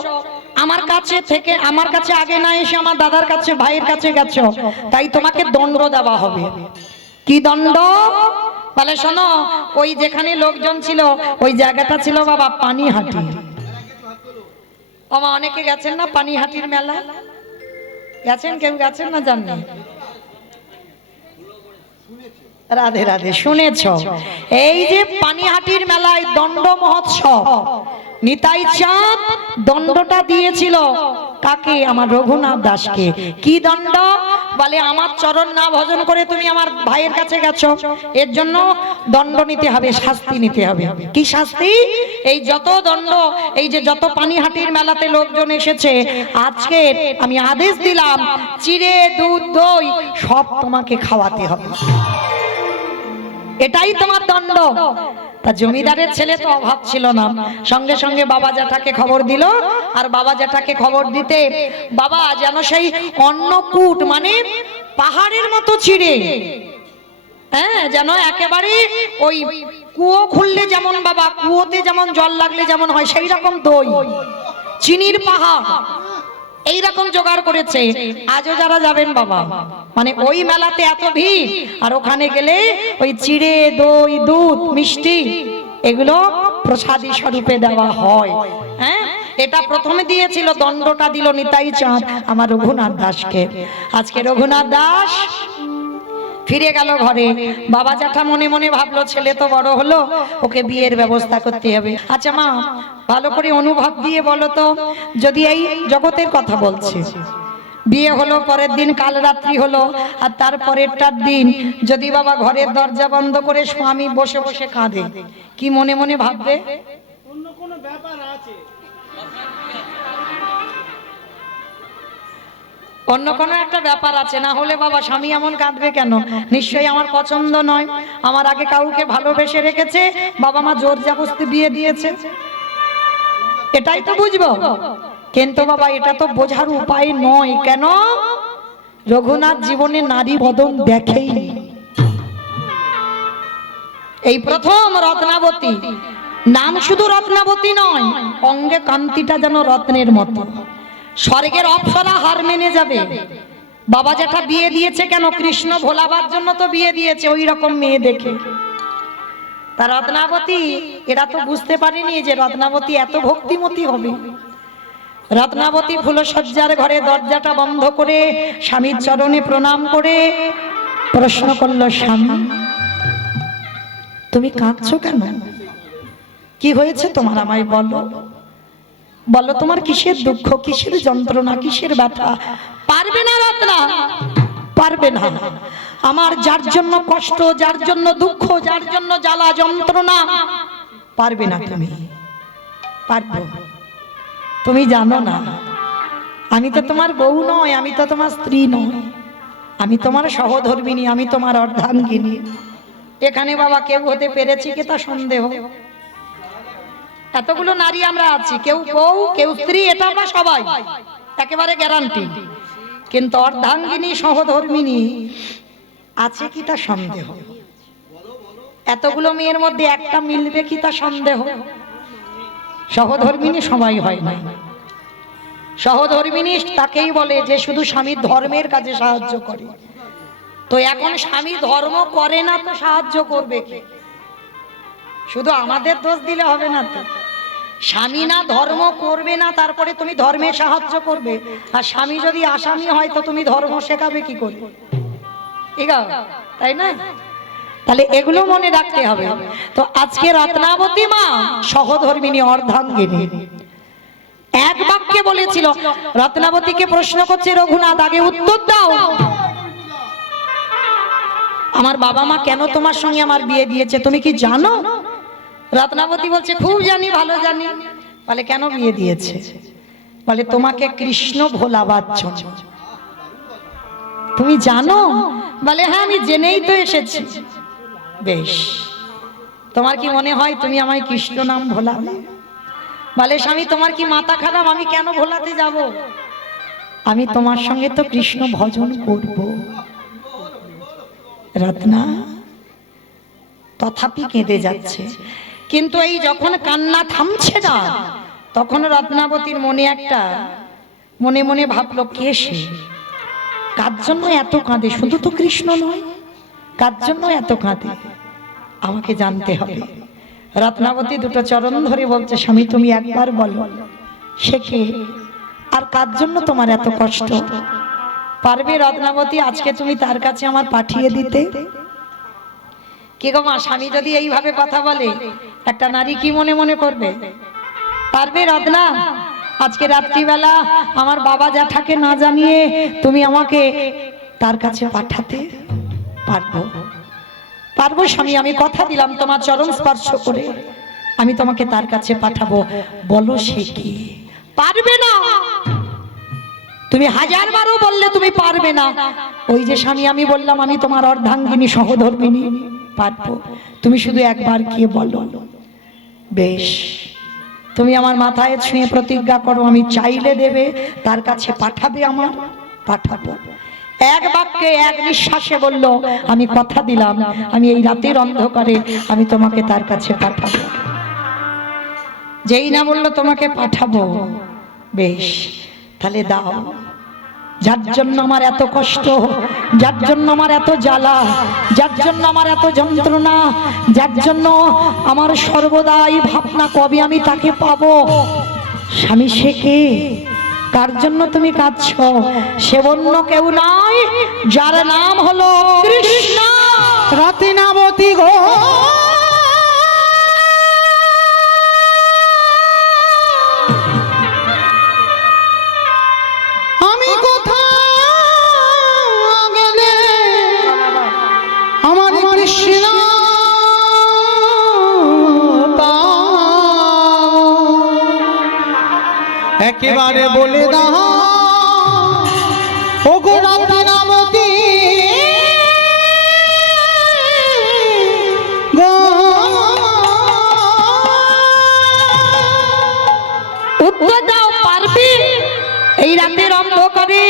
আমার কাছে থেকে আমার কাছে আগে না এসে আমার দাদার কাছে ভাইয়ের কাছে গেছো, তাই তোমাকে দণ্ড দেওয়া হবে। কি দণ্ড? বলে শোনো, ওই যেখানে লোকজন ছিল ওই জায়গাটা ছিল বাবা পানিহাটি। আমা অনেকে গেছেন না পানিহাটির মেলা? গেছেন? কেউ গেছেন না? জানেন? রাধে রাধে, শুনেছ? এই যে পানিহাটির মেলায় দণ্ড মহোৎসব, নিতাই চাঁদ দণ্ডটা দিয়েছিল কাকে? আমার রঘুনাথ দাসকে। কি দণ্ড? বলে আমার চরণ না ভজন করে তুমি আমার ভাইয়ের কাছে গেছো, এর জন্য দণ্ড নিতে হবে, শাস্তি নিতে হবে। কি শাস্তি? এই যত দণ্ড, এই যে যত পানিহাটির মেলাতে লোকজন এসেছে, আজকে আমি আদেশ দিলাম চিড়ে দুধ দই সব তোমাকে খাওয়াতে হবে, এটাই তোমার দণ্ড। তা জমিদারের ছেলে তো অভাব ছিল না, সঙ্গে সঙ্গে বাবা জ্যাঠাকে খবর দিল। আর বাবা জ্যাঠাকে খবর দিতে বাবা যেন সেই অন্নকূট মানে পাহাড়ের মতো চিড়ে, হ্যাঁ, যেন একেবারে ওই কুয়ো খুললে যেমন বাবা কুয়োতে যেমন জল লাগলে যেমন হয় সেই রকম দই, চিনির পাহাড় এইরকম জোগাড় করেছে। আজও যারা যাবেন বাবা মানে ওই মেলাতে এত ভিড়, আর ওখানে গেলে ওই চিড়ে দই দুধ মিষ্টি এগুলো প্রসাদী স্বরূপে দেওয়া হয়। হ্যাঁ, এটা প্রথমে দিয়েছিল, দণ্ডটা দিল নিতাই চাঁদ আমার রঘুনাথ দাসকে। আজকে রঘুনাথ দাস ফিরে গেল ঘরে। বাবা জ্যাঠা মনে মনে ভাবলো ছেলে তো বড় হলো, ওকে বিয়ের ব্যবস্থা করতে হবে। আচ্ছা মা, ভালো করে অনুভব দিয়ে বলো তো, যদি এই জগতের কথা বলছে, বিয়ে হলো পরের দিন কাল রাত্রি হলো, আর তারপরেরটার দিন যদি বাবা ঘরের দরজা বন্ধ করে স্বামী বসে বসে কাঁদে, কি মনে মনে ভাববে? অন্য কোনো ব্যাপার আছে। অন্য কোনো একটা ব্যাপার আছে, না হলে বাবা স্বামী এমন কাঁদবে কেন? নিশ্চয়ই আমার পছন্দ নয়, আমার আগে কাউকে ভালোবেসে রেখেছে, বাবা মা জোর জবরদস্তি বিয়ে দিয়েছে, এটাই তো বুঝবো। কিন্তু বাবা এটা তো বোঝার উপায় নয়। কেন? রঘুনাথ জীবনে নারী বদন দেখেইনি, এই প্রথম রত্নাবতী। নাম শুধু রত্নাবতী নয়, অঙ্গে কান্তিটা যেন রত্নের মতো, স্বর্গের অপ্সরা হার মেনে যাবে। বাবা জ্যাঠা বিয়ে দিয়েছে কেন? কৃষ্ণ ভোলাবার জন্য তো বিয়ে দিয়েছে, ওই রকম মেয়ে দেখে। তা রত্নাবতী এরা তো বুঝতে পারেনি যে রত্নাবতী এত ভক্তিমতী হবে। রত্নাবতী ফুলসজ্জার ঘরে দরজাটা বন্ধ করে স্বামীর চরণে প্রণাম করে প্রশ্ন করলো, স্বামী তুমি কাঁদছো কেন? কি হয়েছে তোমার? আমায় বলো, বলো তোমার কিসের দুঃখ, কিসের যন্ত্রণা, কিসের ব্যথা? পারবে না রত্না, পারবে না। আমার যার জন্য কষ্ট, যার জন্য দুঃখ, যার জন্য জ্বালা যন্ত্রণা, পারবে না তুমি। পারবো? তুমি জানো না আমি তো তোমার বউ নয়, আমি তো তোমার স্ত্রী নয়, আমি তোমার সহধর্মিণী, আমি তোমার অর্ধাঙ্গিনী। এখানে বাবা কেউ হতে পেরেছি কি তা সন্দেহ? এতগুলো নারী আমরা আছি, কেউ বউ কেউ স্ত্রী, এটা আমরা সবাই একেবারে গ্যারান্টি। কিন্তু অর্ধাঙ্গিনী সহধর্মিণী আছে কি তা সন্দেহ। এতগুলো মেয়ের মধ্যে একটা মিলবে কি তা সন্দেহ। সহধর্মিণী সবাই হয় না। সহধর্মিণী তাকেই বলে যে শুধু স্বামীর ধর্মের কাজে সাহায্য করে। তো এখন স্বামী ধর্ম করে না তো সাহায্য করবে কে? শুধু আমাদের দোষ দিলে হবে না তো। স্বামী না ধর্ম করবে না তারপরে তুমি ধর্মে সাহায্য করবে, আর স্বামী যদি আসামি হয় তো তুমি ধর্ম শেখাবে কি করে? ঠিক আছে, তাই না? তাহলে এগুলো মনে রাখতে হবে। তো আজকে রত্নাবতী মা সহধর্মিণী অর্ধাঙ্গিনী এক বাক্যে বলেছিল। রত্নাবতীকে প্রশ্ন করছে রঘুনাথ, আগে উত্তর দাও, আমার বাবা মা কেন তোমার সঙ্গে আমার বিয়ে দিয়েছে তুমি কি জানো? রত্নাবতী বলছে খুব জানি, ভালো জানি। বলে কেন বিয়ে দিয়েছে? বলে তোমাকে কৃষ্ণ ভোলাবার জন্য। তুমি জানো? বলে হ্যাঁ আমি জেনেই তো এসেছি। বেশ, তোমার কি মনে হয় তুমি আমায় কৃষ্ণ নাম ভোলাবে? বলে স্বামী তোমার কি মাথা খারাপ, আমি কেন ভোলাতে যাব? আমি তোমার সঙ্গে তো কৃষ্ণ ভজন করব। রত্না তথাপি কেঁদে যাচ্ছে, কিন্তু এই যখন কান্না থামছে না তখন রত্নাবতীর মনে একটা মনে মনে ভাবলো কে সে, কার জন্য এত কাঁদে? শুধু তো কৃষ্ণ নয়, কার জন্য এত কাঁদে আমাকে জানতে হবে। রত্নাবতী দুটো চরণ ধরে বলছে স্বামী তুমি একবার বলো সে কে, আর কার জন্য তোমার এত কষ্ট? পারবে রত্নাবতী আজকে তুমি তার কাছে আমার পাঠিয়ে দিতে? কি গো মা, স্বামী যদি এইভাবে কথা বলে একটা নারী কি মনে মনে করবে? পারবে রত্না আজকে রাত্রিবেলা আমার বাবা জ্যাঠাকে না জানিয়ে তুমি আমাকে তার কাছে পাঠাতে? পারবো, পারবো স্বামী, আমি কথা দিলাম তোমার চরণ স্পর্শ করে আমি তোমাকে তার কাছে পাঠাবো। বলো সে কি? পারবে না। তুমি হাজার বারও বললে তুমি পারবে না। ওই যে স্বামী আমি বললাম আমি তোমার অর্ধাঙ্গিনী সহধর্মিণী, পারবো। তুমি শুধু একবার গিয়ে বলো। বেশ, তুমি আমার মাথায় ছুঁয়ে প্রতিজ্ঞা করো আমি চাইলে দেবে, তার কাছে পাঠাবে আমার? পাঠাবো। এক বাক্যে এক নিঃশ্বাসে বলল আমি কথা দিলাম আমি এই রাতের অন্ধকারে আমি তোমাকে তার কাছে পাঠাবো। যেই না বললো তোমাকে পাঠাবো, বেশ তাহলে দাও। যার জন্য আমার এত কষ্ট, যার জন্য আমার এত জ্বালা, যার জন্য আমার এত যন্ত্রণা, যার জন্য আমার সর্বদাই ভাবনা কবে আমি তাকে পাবো। স্বামী সে কে, কার জন্য তুমি কাঁদছো? সে অন্য কেউ নয়, যার নাম হলো কৃষ্ণ। রত্নাবতী গো আমি কোথাও গেলে আমার কৃষ্ণ একেবারে বলে দাও ও গো রত্নাবতী গো। উত্তর দাও, পারবি এই রাতের অন্ধকারে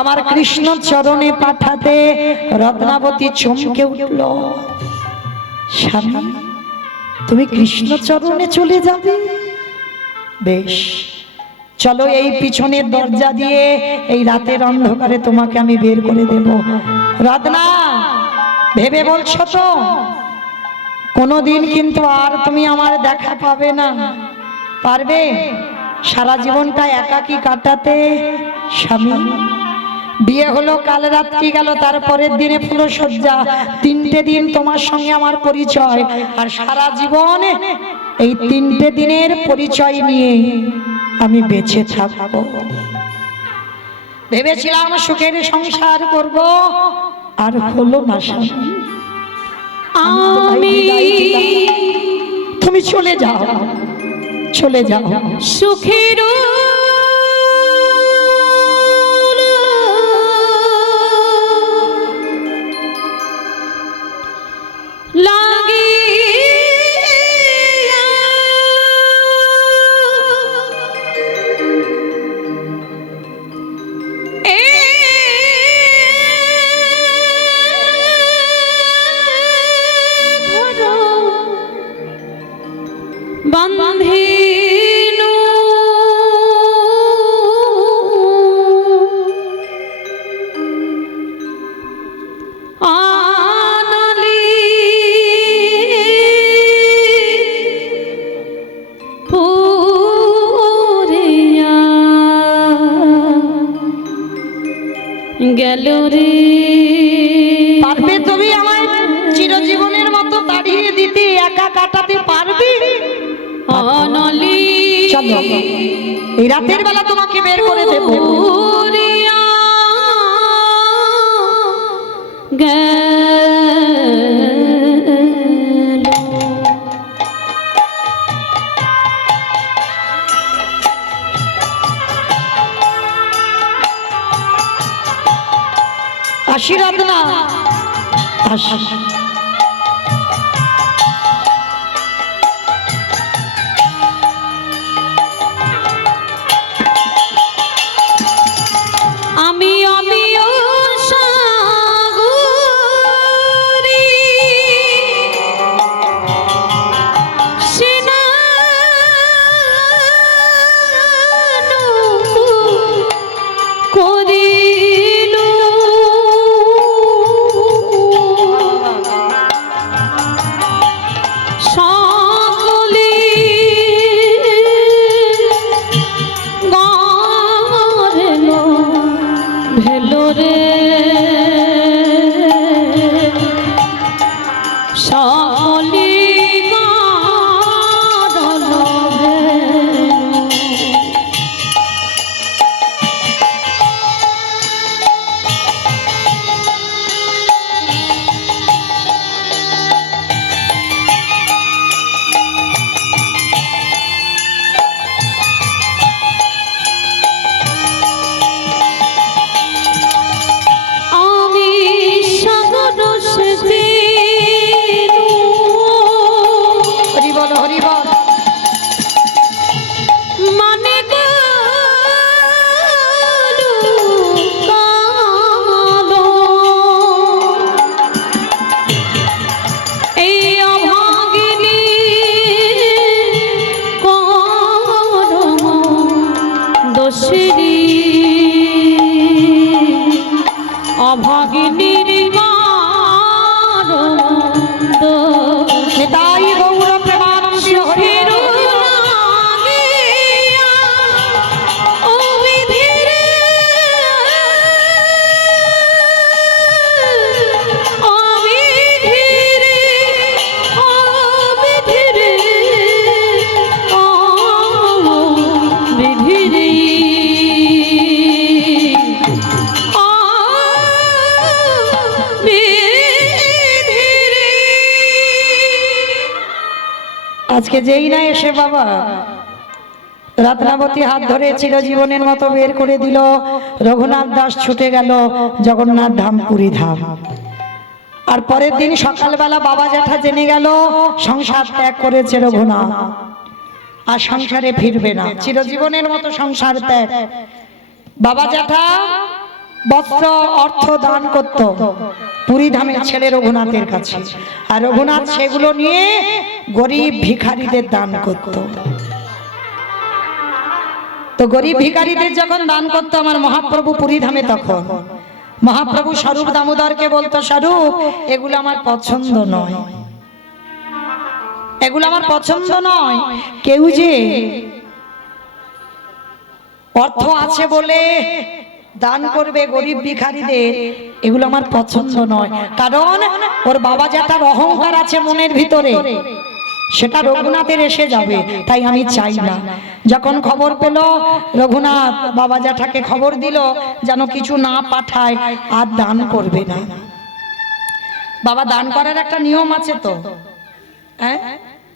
আমার কৃষ্ণ চরণে পাঠাতে? রত্নাবতী চমকে উঠল। স্বামী তুমি কৃষ্ণ চরণে চলে যাবে? বেশ, চলো এই পিছনের দরজা দিয়ে এই রাতের অন্ধকারে তোমাকে আমি বের করে দেব। রত্না ভেবে বলছো তো? কোনোদিন কিন্তু আর তুমি আমার দেখা পাবে না। পারবে সারা জীবনটা একাকী কাটাতে? স্বামী বিয়ে হলো কাল রাত্রি গেল, তারপরের দিনে ফুলসজ্জা, 3টে দিন তোমার সঙ্গে আমার পরিচয়, আর সারা জীবন এই 3টে দিনের পরিচয় নিয়ে আমি বেঁচে থাকবো। ভেবেছিলাম সুখের সংসার করব, আর হলো না স্বামী। আমি তুমি চলে চলে যাও, চলে যাও। সুখের লাগি বান্ধিনু আনালি পুরিয়া গেল রে। পারবে তুমি আমায় চিরজীবনের মতো তাড়িয়ে দিতে, একা কাটাতে পারবে? অনলি চলো, এই রাতের বেলা তোমাকে বের করে দেবো। পুরিয়া গেল। আশীর্বাদ না, আমি আমিও সাগরী সিনানু করিলু সকলি গরেলো ভেলোরে সকলি গরেলো ভেলো। আমি সাগর সেজে হরি বল, হরি বল। মানে কালো কালো এই অভাগিনী করম দোষেরি অভাগিনীর করম দোষ। নিতাই গৌর প্রেমানন্দী হরি আজকে যেই না এসে বাবা রত্নাবতী হাত ধরে চিরজীবনের মতো বের করে দিল, রঘুনাথ দাস ছুটে গেল জগন্নাথ ধাম, পুরী ধাম। আর পরের দিন সকালবেলা বাবা জ্যাঠা জেনে গেল সংসার ত্যাগ করেছে রঘুনাথ, আর সংসারে ফিরবে না, চিরজীবনের মতো সংসার ত্যাগ। বাবা জ্যাঠা বস্ত্র অর্থ দান করত পুরী ধামের ছেলে রঘুনাথের কাছে, আর রঘুনাথ সেগুলো নিয়ে গরিব ভিখারিদের দান করত। তো গরিব ভিখারিদের যখন দান করতো আমার মহাপ্রভু পুরী ধামে, তখন মহাপ্রভু স্বরূপ দামোদরকে বলতো, স্বরূপ এগুলো আমার পছন্দ নয়, এগুলো আমার পছন্দ নয়। কেউ যে অর্থ আছে বলে দান করবে গরিব ভিখারিদের, এগুলো আমার পছন্দ নয়, কারণ ওর বাবা জ্যাঠার অহংকার আছে মনের ভিতরে, সেটা রঘুনাথের এসে যাবে, তাই আমি চাই না। যখন খবর পেল রঘুনাথ বাবা জ্যাঠাকে খবর দিল যেন কিছু না পাঠায়, আর দান করবে না। বাবা দান করার একটা নিয়ম আছে তো, হ্যাঁ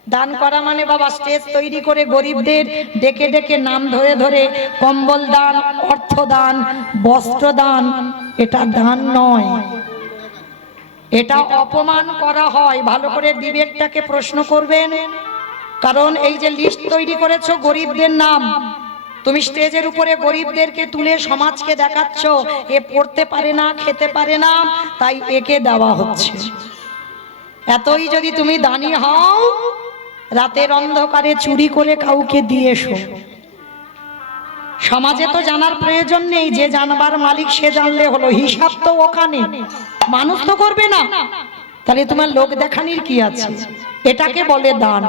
দান করা মানে বাবা স্টেজ তৈরি করে গরিবদের ডেকে ডেকে নাম ধরে ধরে কম্বল দান, অর্থ দান, বস্ত্র দান, এটা দান নয়, এটা অপমান করা হয়। ভালো করে বিবেকটাকে প্রশ্ন করবেন, কারণ এই যে লিস্ট তৈরি করেছো গরিবদের নাম, তুমি স্টেজের উপরে গরিবদেরকে তুলে সমাজকে দেখাচ্ছ এ পড়তে পারে না, খেতে পারে না, তাই একে দেওয়া হচ্ছে। এতই যদি তুমি দানি হও, রাতের অন্ধকারে চুরি করে কাউকে দিয়ে এসো। সমাজে তো জানার প্রয়োজন নেই, যে জানবার মালিক সে জানলে হলো, হিসাব তো ওখানে, মানুষ তো করবে না, তাহলে তোমার লোক দেখানির কি আছে? এটাকে বলে দান।